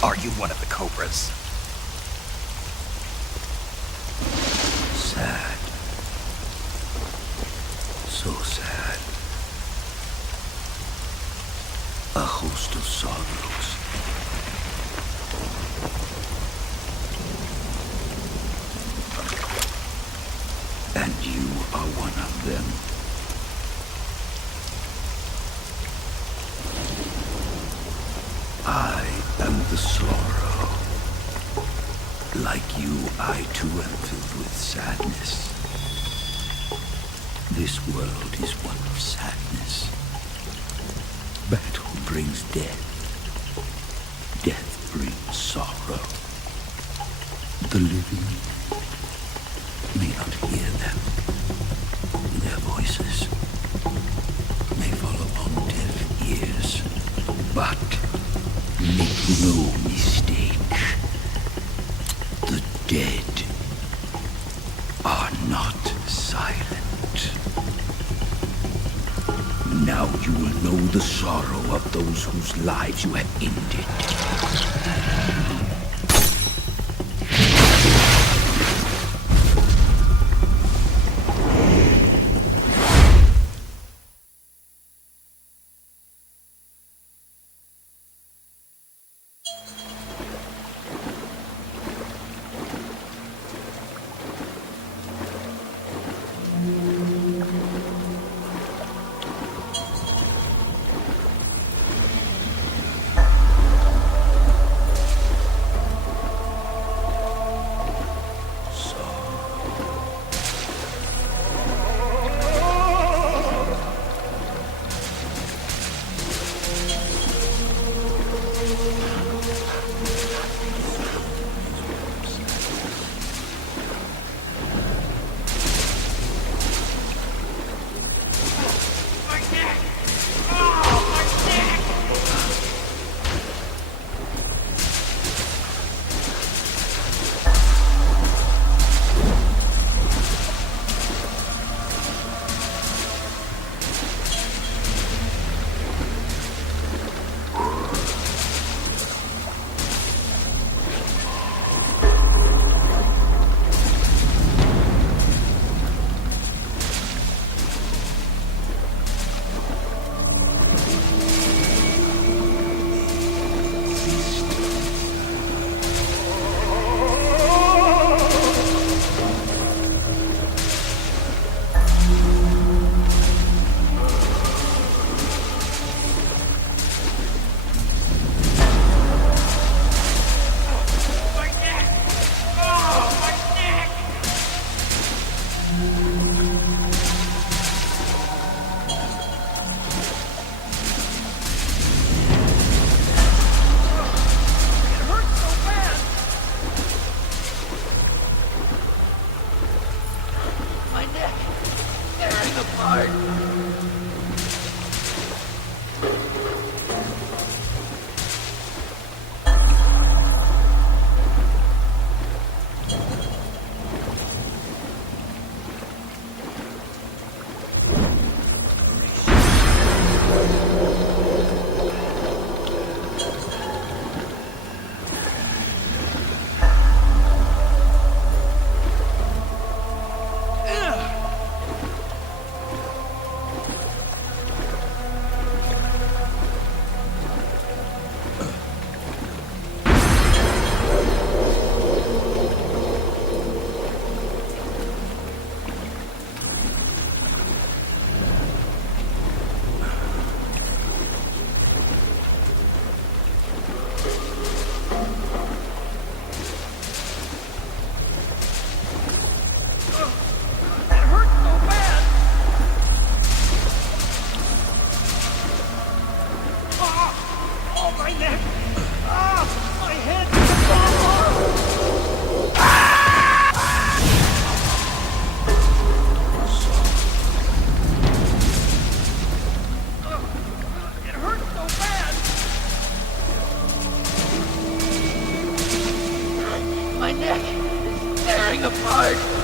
Are you one of the Cobras? Sad. So sad. A host of sorrows. And you are one of them. I am the sorrow. Like you, I too am filled with sadness. This world is one of sadness. Battle brings death. Death brings sorrow. The living may not hear them. Their voices may fall upon deaf ears. But make no mistake. The dead are not silent. Now you will know the sorrow of those whose lives you have ended. My neck is tearing apart.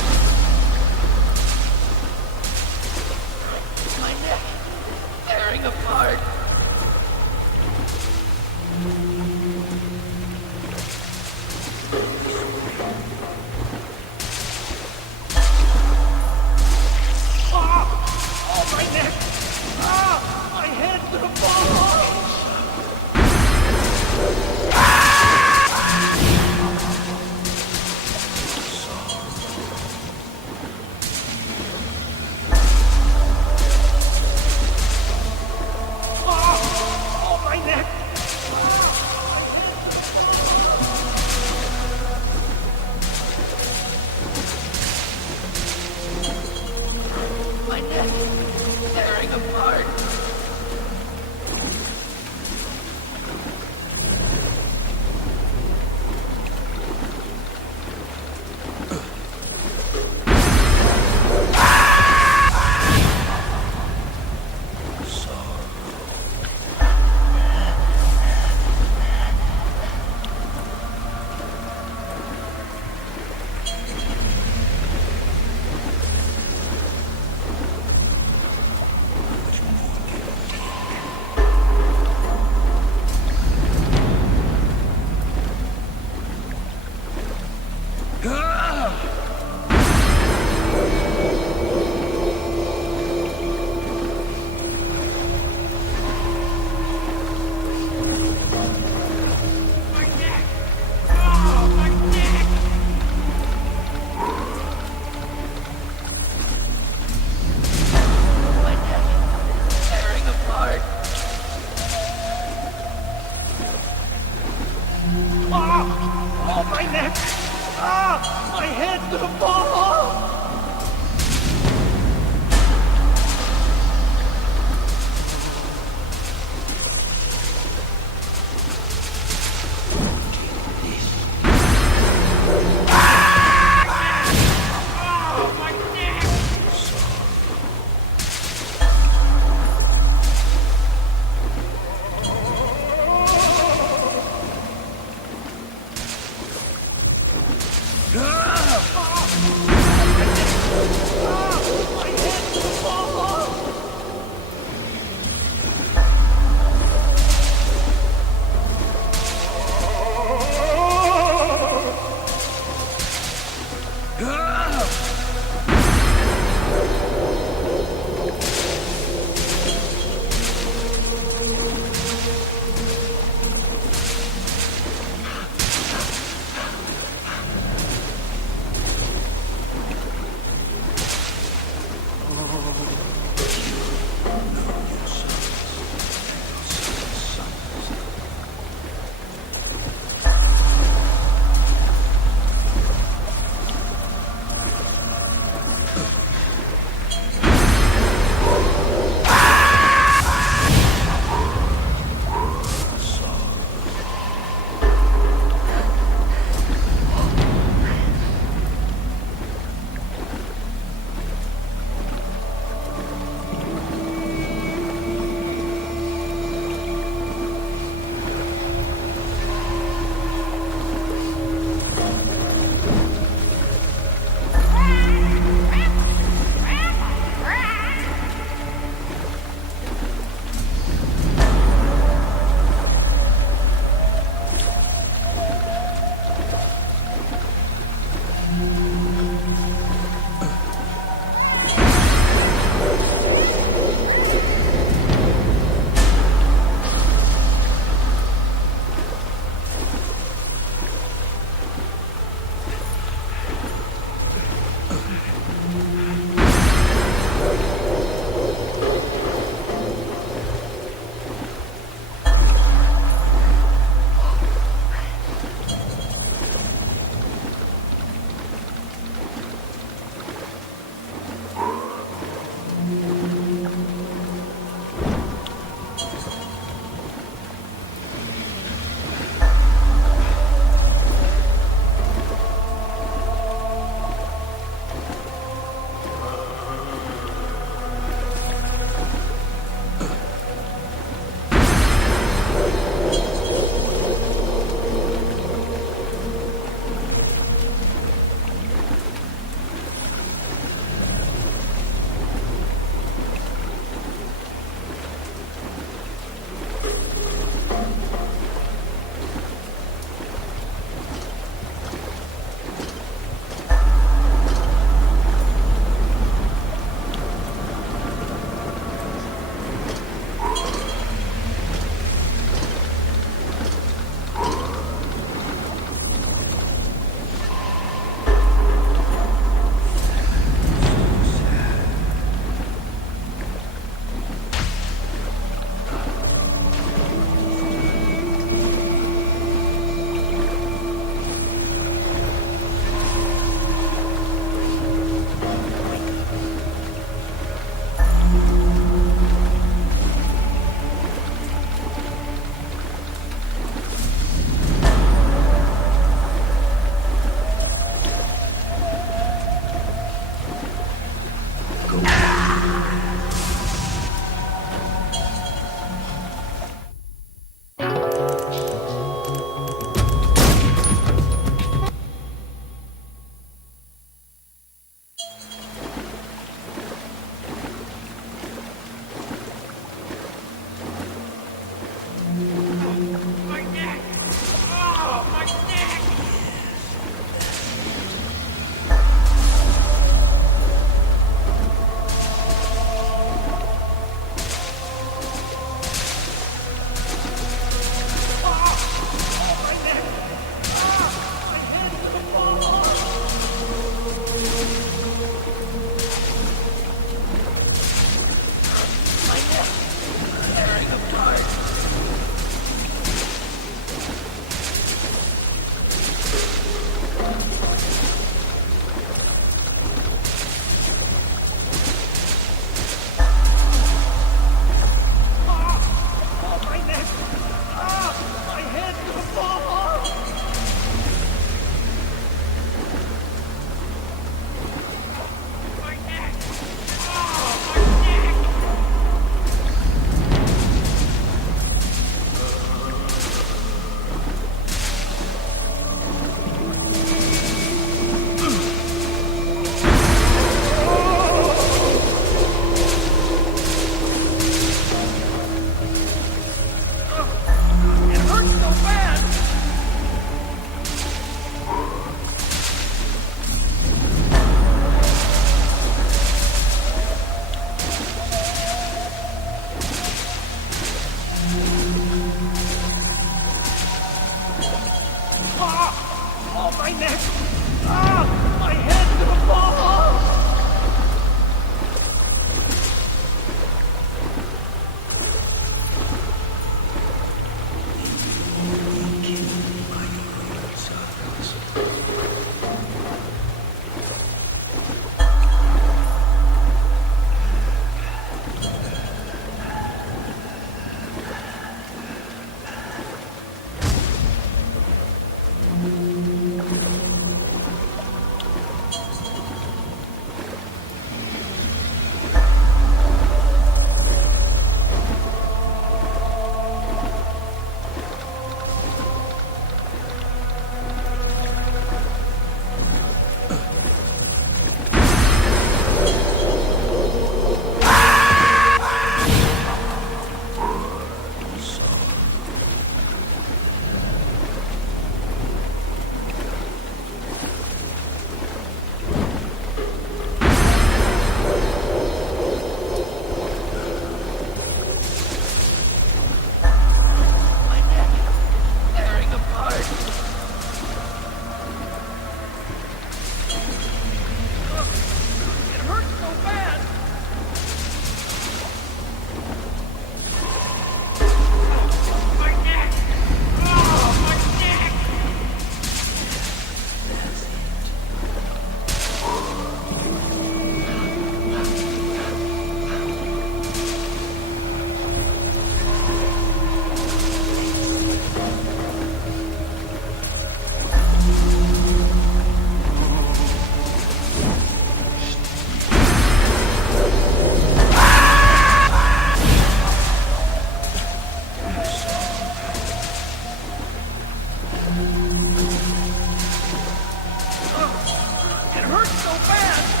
hurts so bad!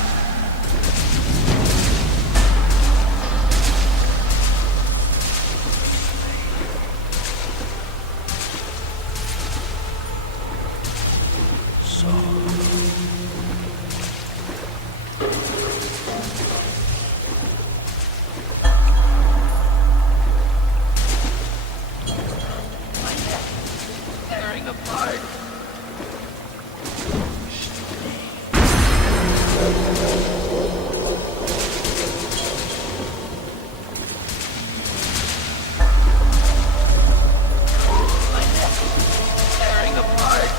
Tearing apart. My neck is tearing apart.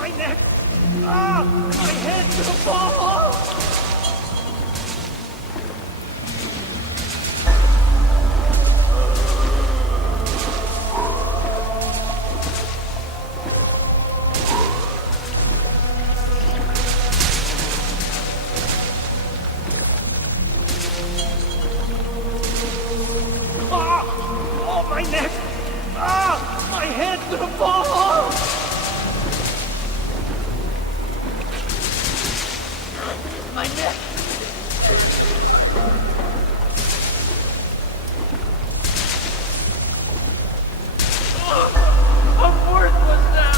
My neck! Ah! My head's gonna fall off! Ah! Oh, my neck! Ah! My head's gonna fall off! My neck! I'm worthless now!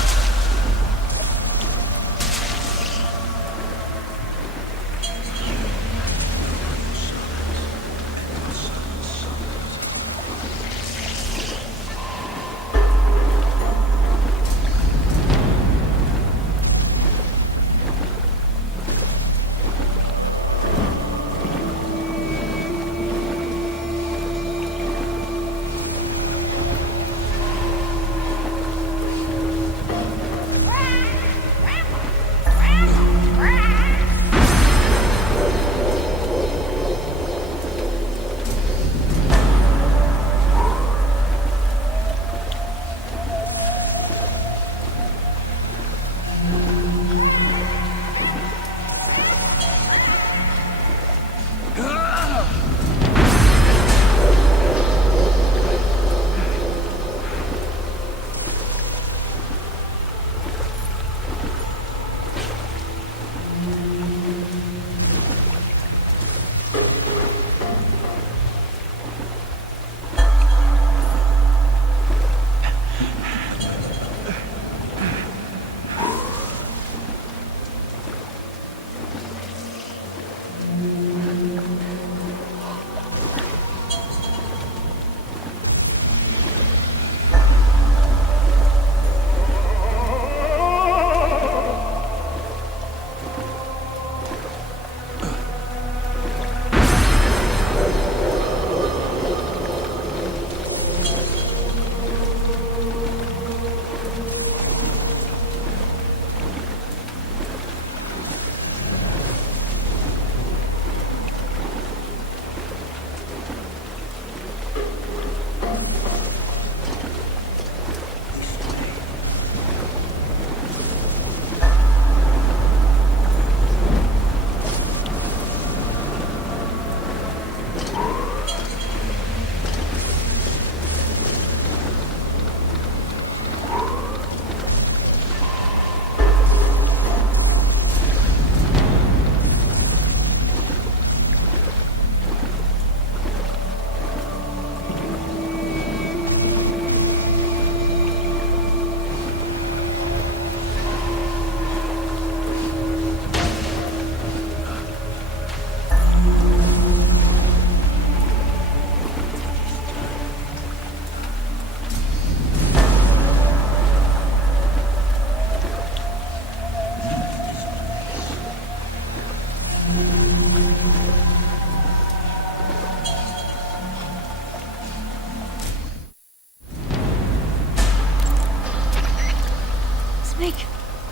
Snake,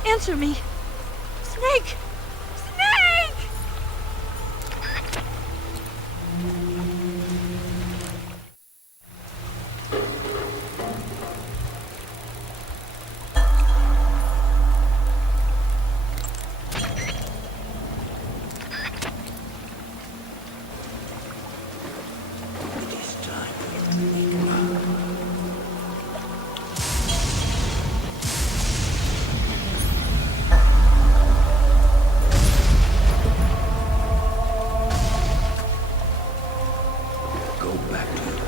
answer me. Snake! Snake! Go back to it.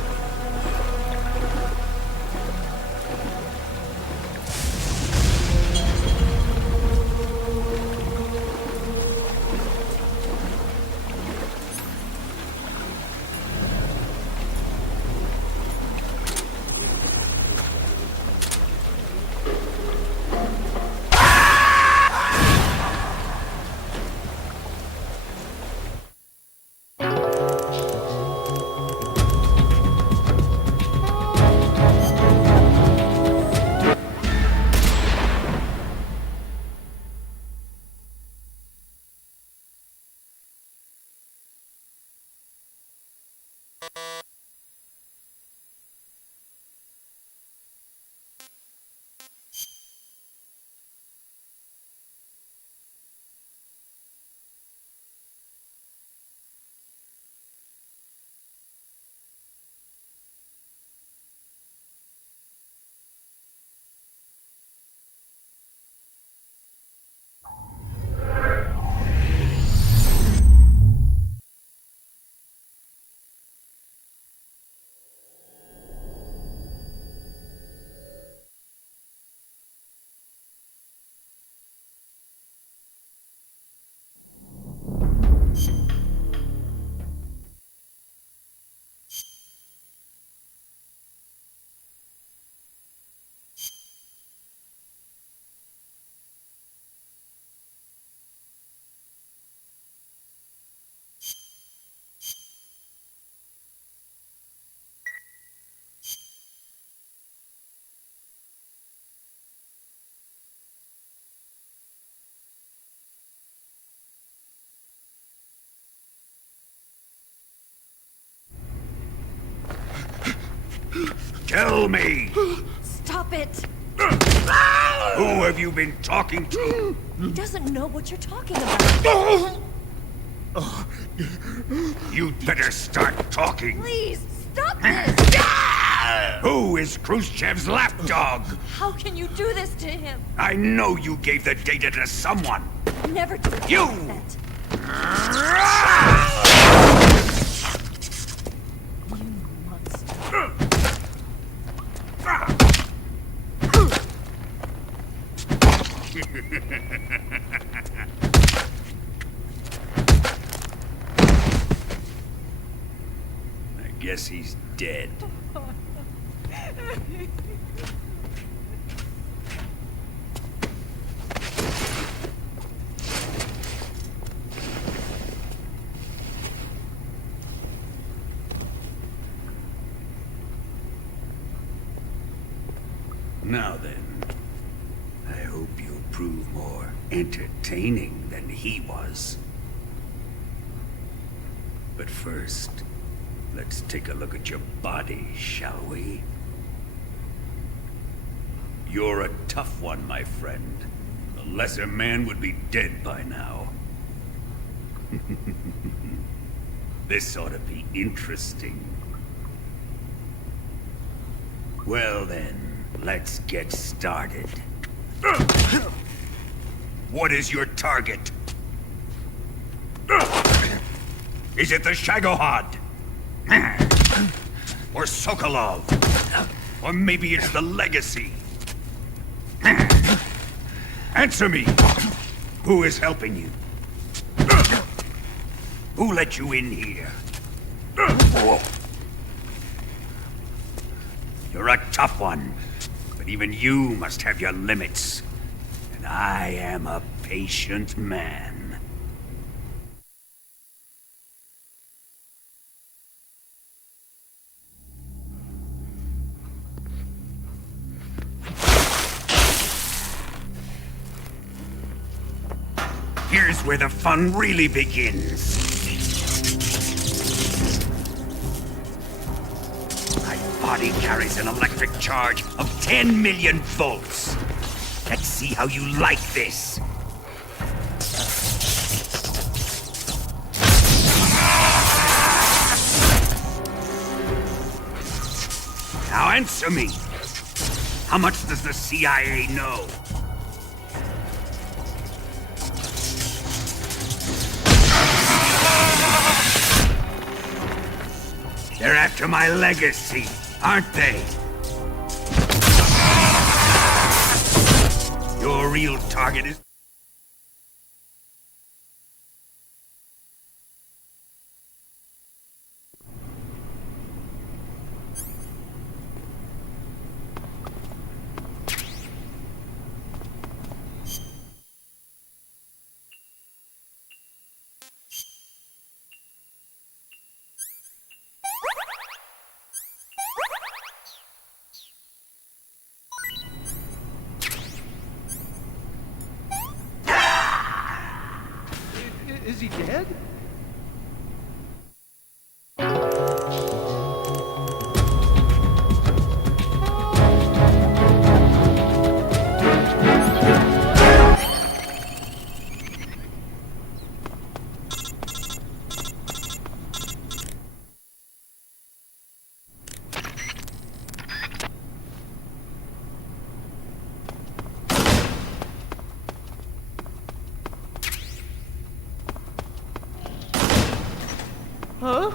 Tell me! Stop it! Who have you been talking to? He doesn't know what you're talking about. You'd better start talking. Please, stop this! Who is Khrushchev's lapdog? How can you do this to him? I know you gave the data to someone. Never do You! that. I guess he's dead. Now then, I hope you'll prove more entertaining than he was. But first, let's take a look at your body, shall we? You're a tough one, my friend. A lesser man would be dead by now. This ought to be interesting. Well then, let's get started. What is your target? Is it the Shagohod? Or Sokolov? Or maybe it's the Legacy? Answer me! Who is helping you? Who let you in here? You're a tough one, but even you must have your limits. And I am a patient man. Here's where the fun really begins. My body carries an electric charge of 10 million volts. Let's see how you like this. Now answer me. How much does the CIA know? They're after my legacy, aren't they? Your real target is... Is he dead? Huh?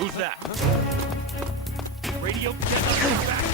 Who's that? Radio, get us back.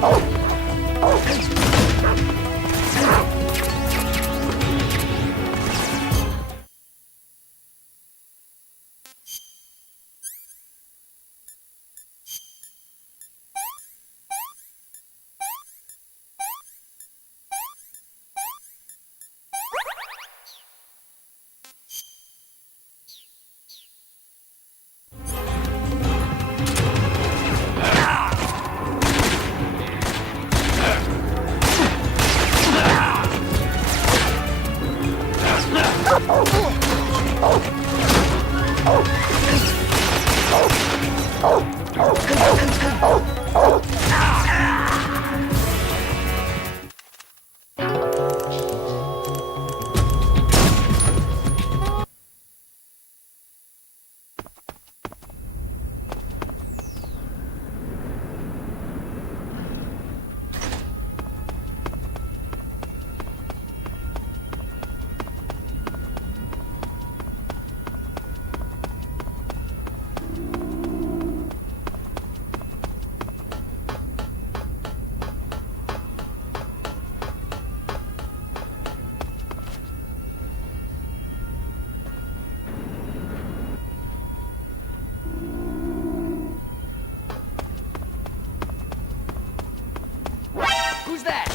Oh! Who's that?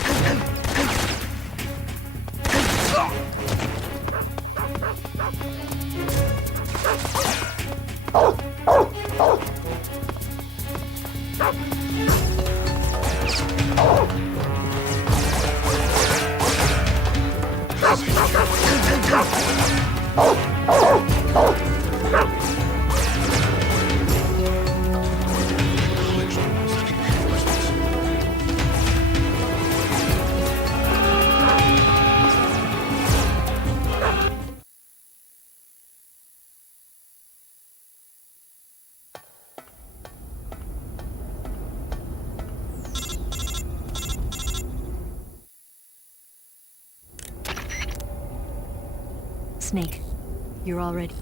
Snake, you're all ready.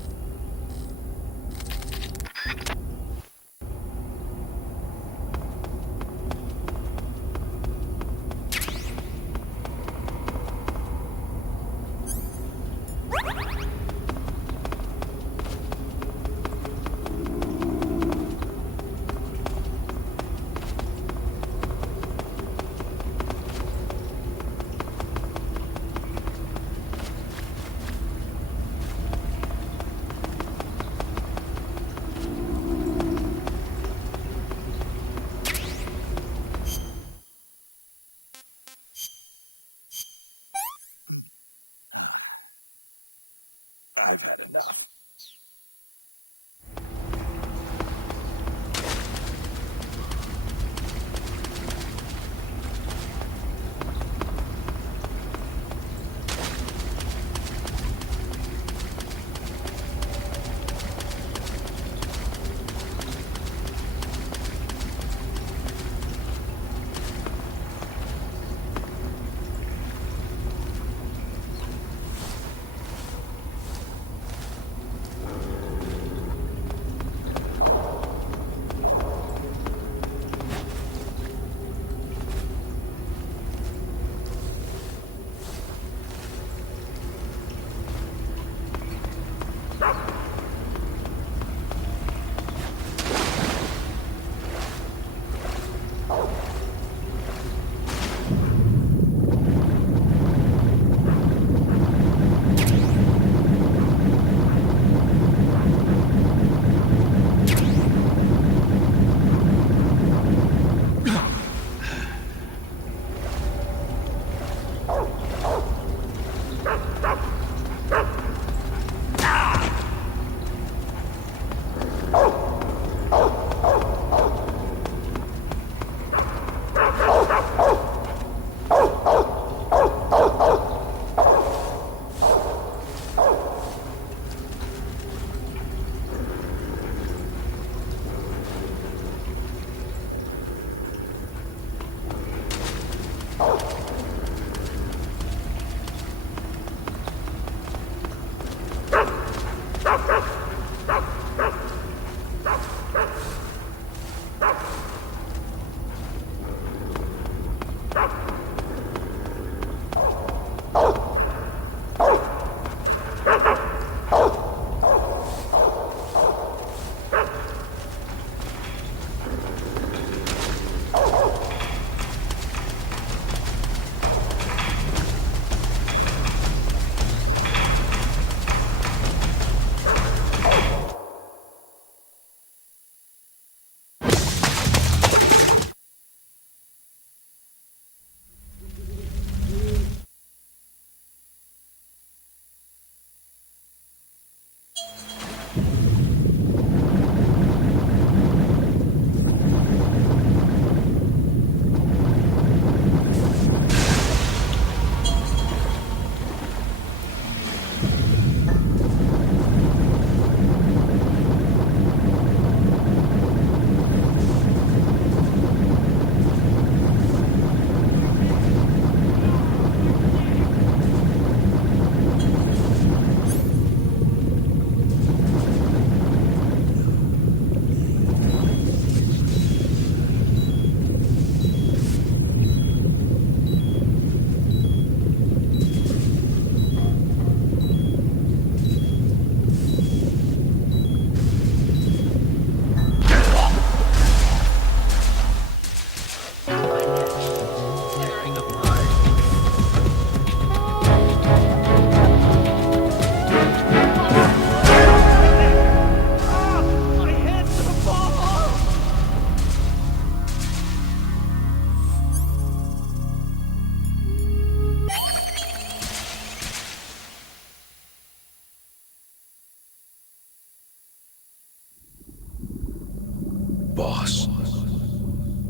boss.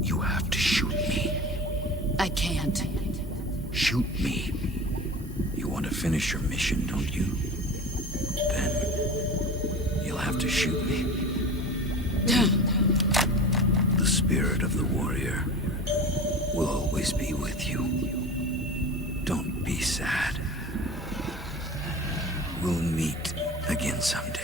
You have to shoot me. I can't. Shoot me. You want to finish your mission, don't you? Then you'll have to shoot me. The spirit of the warrior will always be with you. Don't be sad. We'll meet again someday.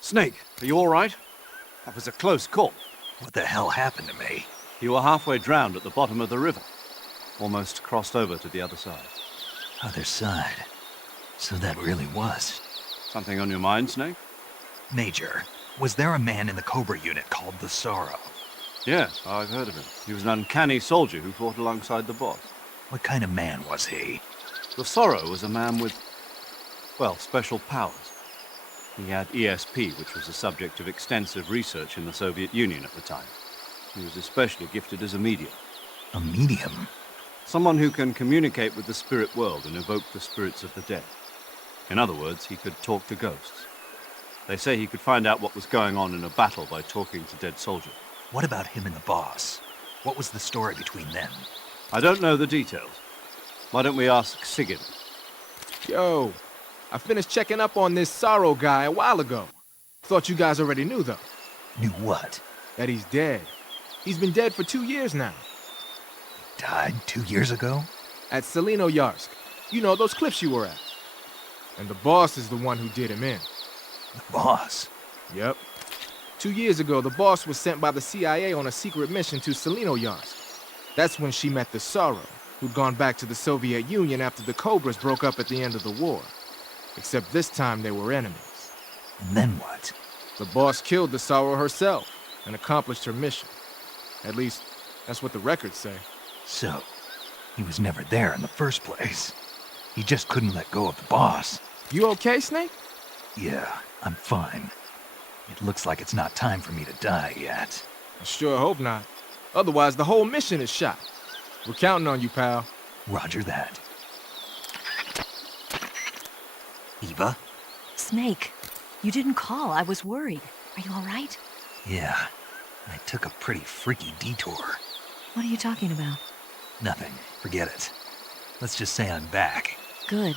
Snake, are you all right? That was a close call. What the hell happened to me? You were halfway drowned at the bottom of the river. Almost crossed over to the other side. Other side. So that really was. Something on your mind, Snake? Major, was there a man in the Cobra unit called the Sorrow? Yes, I've heard of him. He was an uncanny soldier who fought alongside the boss. What kind of man was he? The Sorrow was a man with, well, special powers. He had ESP, which was the subject of extensive research in the Soviet Union at the time. He was especially gifted as a medium. A medium? Someone who can communicate with the spirit world and evoke the spirits of the dead. In other words, he could talk to ghosts. They say he could find out what was going on in a battle by talking to dead soldiers. What about him and the boss? What was the story between them? I don't know the details. Why don't we ask Sigurd? Yo, I finished checking up on this Sorrow guy a while ago. Thought you guys already knew, though. Knew what? That he's dead. He's been dead for 2 years now. Died 2 years ago? At Selino-Yarsk. You know, those cliffs you were at. And the boss is the one who did him in. The boss? Yep. 2 years ago, the boss was sent by the CIA on a secret mission to Selino-Yarsk. That's when she met the Sorrow, who'd gone back to the Soviet Union after the Cobras broke up at the end of the war. Except this time they were enemies. And then what? The boss killed the Sorrow herself and accomplished her mission. At least, that's what the records say. So, he was never there in the first place. He just couldn't let go of the boss. You okay, Snake? Yeah, I'm fine. It looks like it's not time for me to die yet. I sure hope not. Otherwise, the whole mission is shot. We're counting on you, pal. Roger that. Eva? Snake, you didn't call. I was worried. Are you all right? Yeah, I took a pretty freaky detour. What are you talking about? Nothing. Forget it. Let's just say I'm back. Good.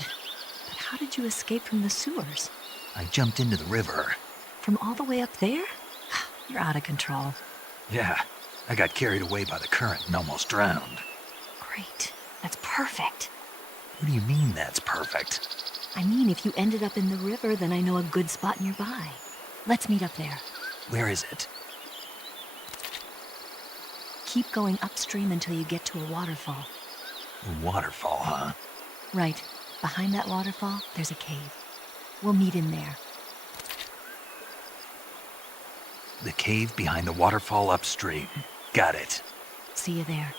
But how did you escape from the sewers? I jumped into the river. From all the way up there? You're out of control. Yeah, I got carried away by the current and almost drowned. Great. That's perfect. What do you mean that's perfect? I mean, if you ended up in the river, then I know a good spot nearby. Let's meet up there. Where is it? Keep going upstream until you get to a waterfall. A waterfall, huh? Right. Behind that waterfall, there's a cave. We'll meet in there. The cave behind the waterfall upstream. Got it. See you there.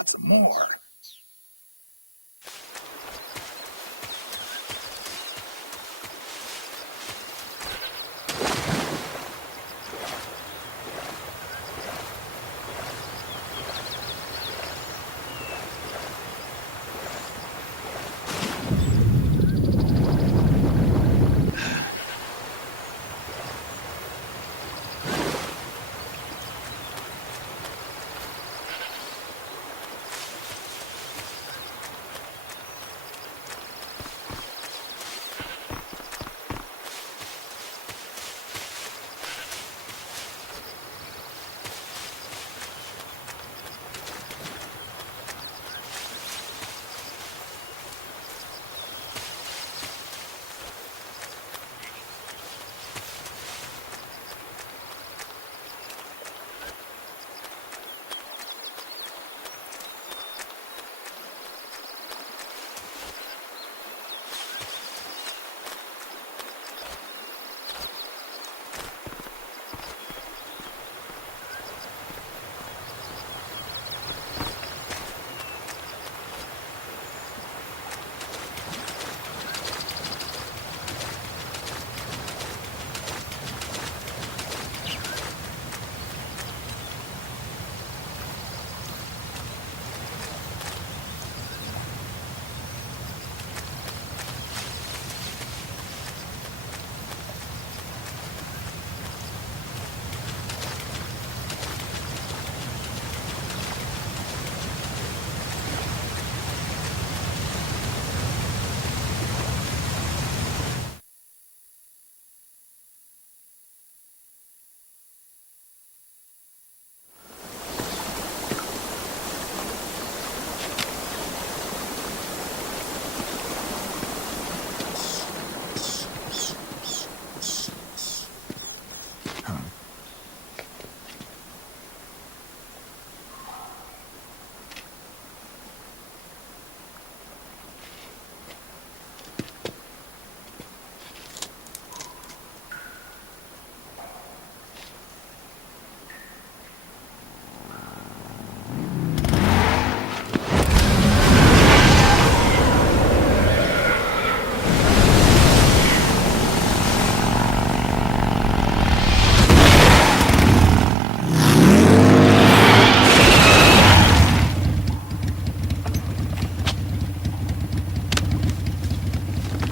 want some more.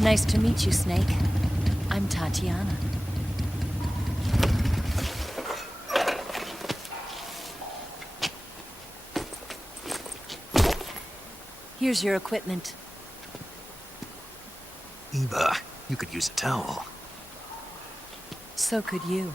Nice to meet you, Snake. I'm Tatiana. Here's your equipment. Eva, you could use a towel. So could you.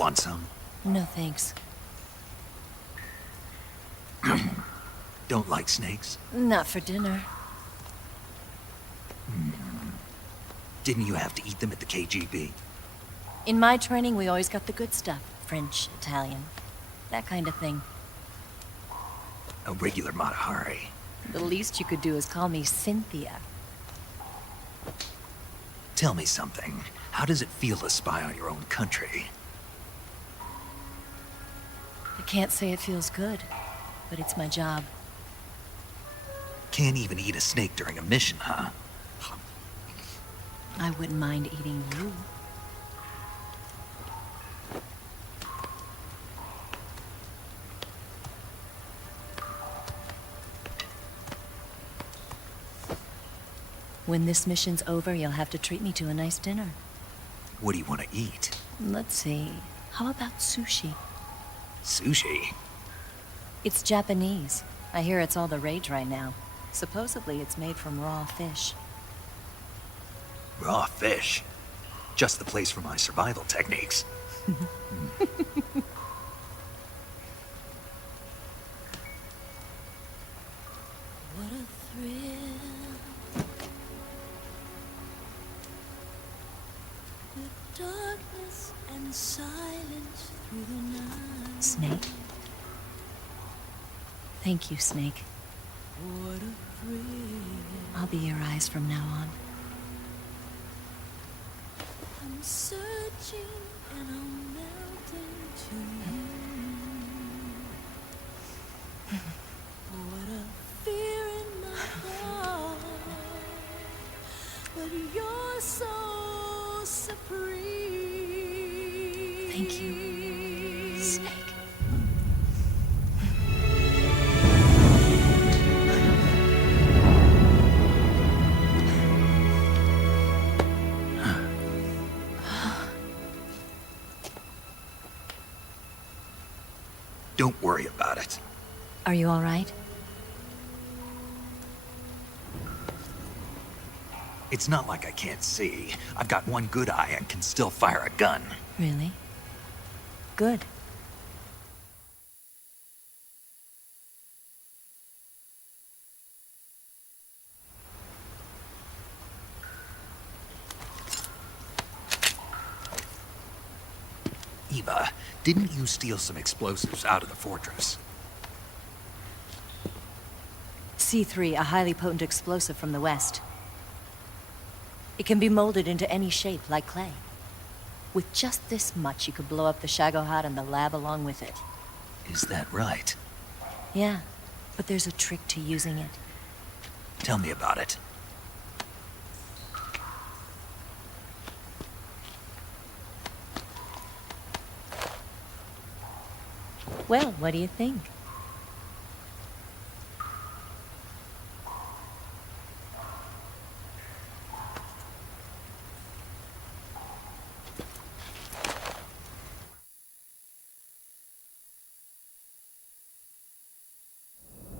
Want some? No thanks. Don't like snakes? Not for dinner. Didn't you have to eat them at the KGB? In my training, we always got the good stuff. French, Italian, that kind of thing. A regular Matahari. The least you could do is call me Cynthia. Tell me something. How does it feel to spy on your own country? I can't say it feels good, but it's my job. Can't even eat a snake during a mission, huh? I wouldn't mind eating you. When this mission's over, you'll have to treat me to a nice dinner. What do you want to eat? Let's see. How about sushi? Sushi? It's Japanese. I hear it's all the rage right now. Supposedly it's made from raw fish. Raw fish? Just the place for my survival techniques. What a thrill. With darkness and silence through the night. Snake? Thank you, Snake. What a thrill. I'll be your eyes from now on. I'm searching and I'm melting to you. What a fear in my heart, but you're so supreme. Thank you, Snake. Don't worry about it. Are you all right? It's not like I can't see. I've got one good eye and can still fire a gun. Really? Good. Eva, didn't you steal some explosives out of the fortress? C3, a highly potent explosive from the west. It can be molded into any shape, like clay. With just this much, you could blow up the Shagohod and the lab along with it. Is that right? Yeah, but there's a trick to using it. Tell me about it. Well, what do you think?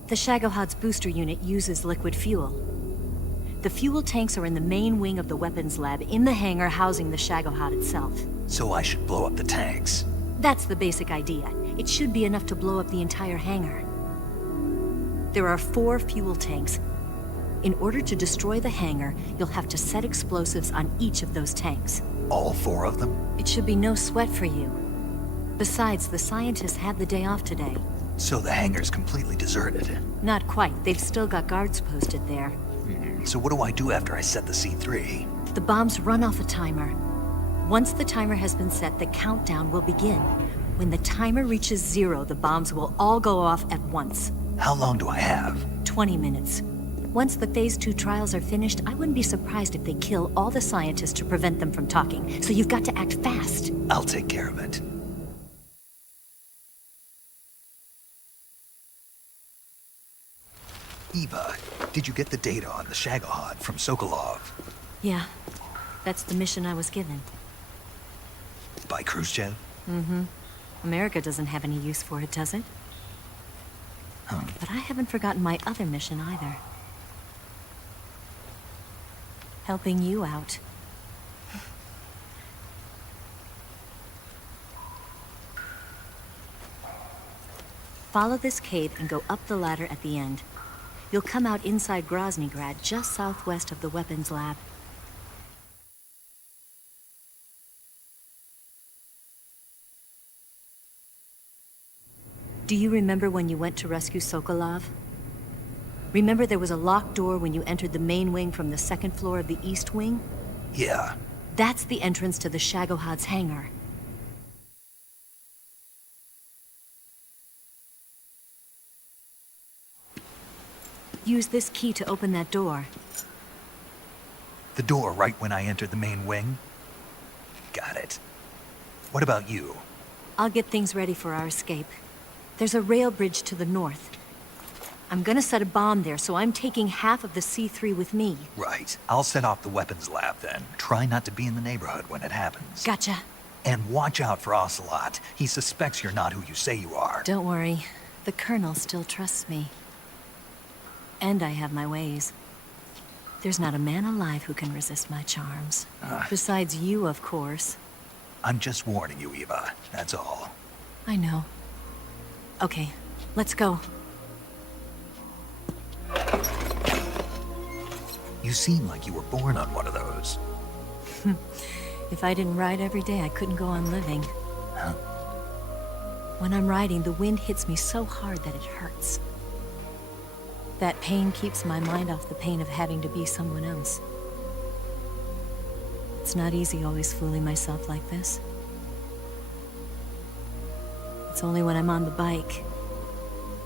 The Shagohod's booster unit uses liquid fuel. The fuel tanks are in the main wing of the weapons lab in the hangar housing the Shagohod itself. So I should blow up the tanks. That's the basic idea. It should be enough to blow up the entire hangar. There are 4 fuel tanks. In order to destroy the hangar, you'll have to set explosives on each of those tanks. All 4 of them? It should be no sweat for you. Besides, the scientists had the day off today. So the hangar's completely deserted. Not quite. They've still got guards posted there. So what do I do after I set the C3? The bombs run off a timer. Once the timer has been set, the countdown will begin. When the timer reaches 0, the bombs will all go off at once. How long do I have? 20 minutes. Once the Phase 2 trials are finished, I wouldn't be surprised if they kill all the scientists to prevent them from talking. So you've got to act fast. I'll take care of it. Eva, did you get the data on the Shagohod from Sokolov? Yeah, that's the mission I was given. By Khrushchev? Mm-hmm. America doesn't have any use for it, does it? But I haven't forgotten my other mission either. Helping you out. Follow this cave and go up the ladder at the end. You'll come out inside Groznygrad, just southwest of the weapons lab. Do you remember when you went to rescue Sokolov? Remember there was a locked door when you entered the main wing from the second floor of the east wing? Yeah. That's the entrance to the Shagohod's hangar. Use this key to open that door. The door right when I entered the main wing? Got it. What about you? I'll get things ready for our escape. There's a rail bridge to the north. I'm gonna set a bomb there, so I'm taking half of the C3 with me. Right. I'll set off the weapons lab then. Try not to be in the neighborhood when it happens. Gotcha. And watch out for Ocelot. He suspects you're not who you say you are. Don't worry. The Colonel still trusts me. And I have my ways. There's not a man alive who can resist my charms. Besides you, of course. I'm just warning you, Eva. That's all. I know. Okay, let's go. You seem like you were born on one of those. If I didn't ride every day, I couldn't go on living. Huh? When I'm riding, the wind hits me so hard that it hurts. That pain keeps my mind off the pain of having to be someone else. It's not easy always fooling myself like this. It's only when I'm on the bike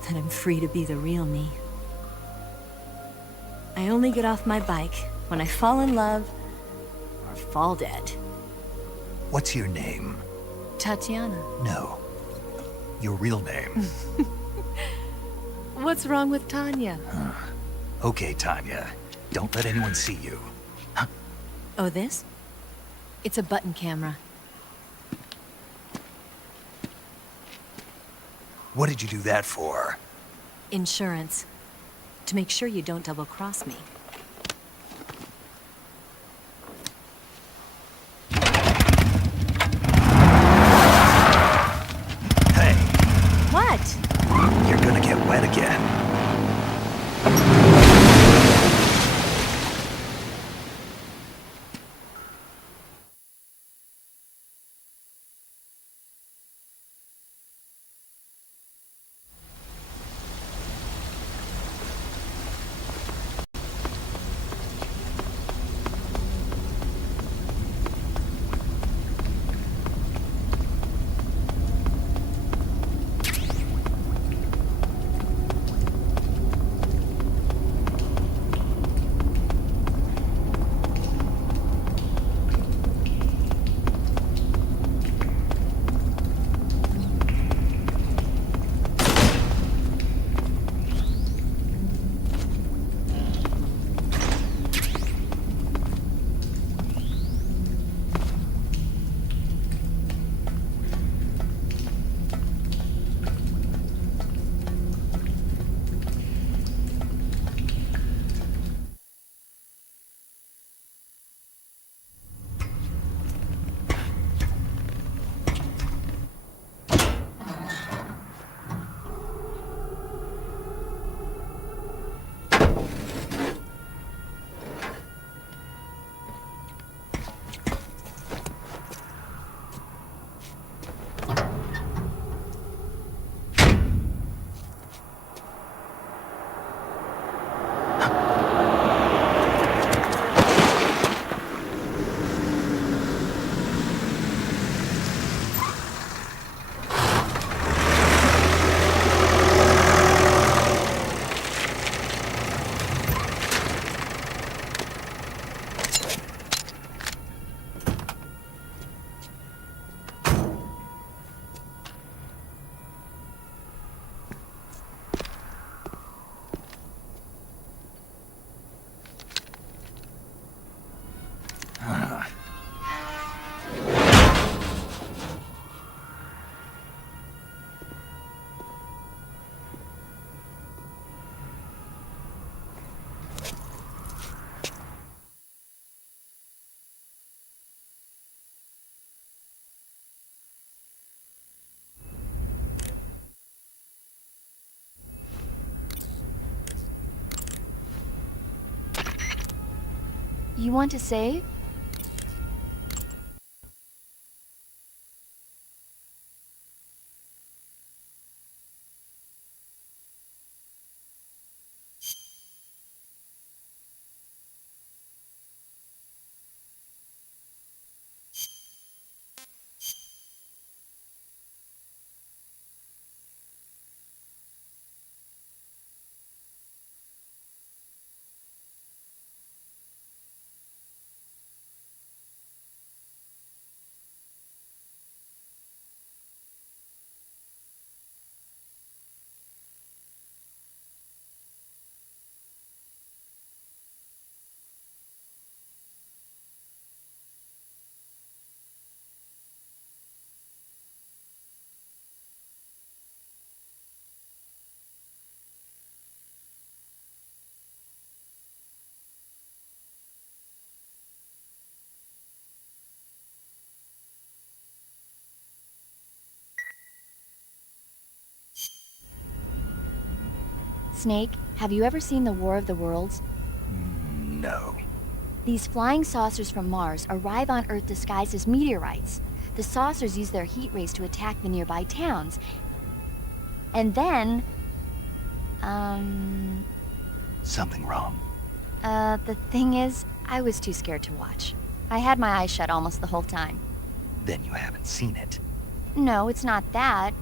that I'm free to be the real me. I only get off my bike when I fall in love or fall dead. What's your name? Tatiana. No. Your real name. What's wrong with Tanya? Okay, Tanya. Don't let anyone see you. Huh? Oh, this? It's a button camera. What did you do that for? Insurance. To make sure you don't double-cross me. Hey. What? You're gonna get wet again. You want to save? Snake, have you ever seen the War of the Worlds? No. These flying saucers from Mars arrive on Earth disguised as meteorites. The saucers use their heat rays to attack the nearby towns. And then... Something wrong. The thing is, I was too scared to watch. I had my eyes shut almost the whole time. Then you haven't seen it. No, it's not that.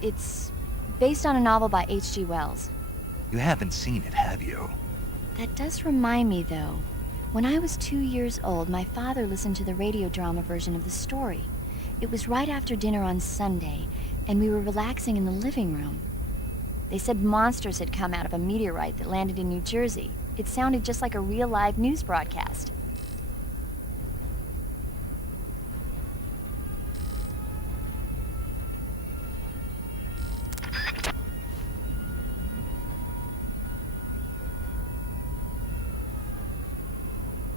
It's based on a novel by H.G. Wells. You haven't seen it, have you? That does remind me, though. When I was 2 years old, my father listened to the radio drama version of the story. It was right after dinner on Sunday, and we were relaxing in the living room. They said monsters had come out of a meteorite that landed in New Jersey. It sounded just like a real live news broadcast.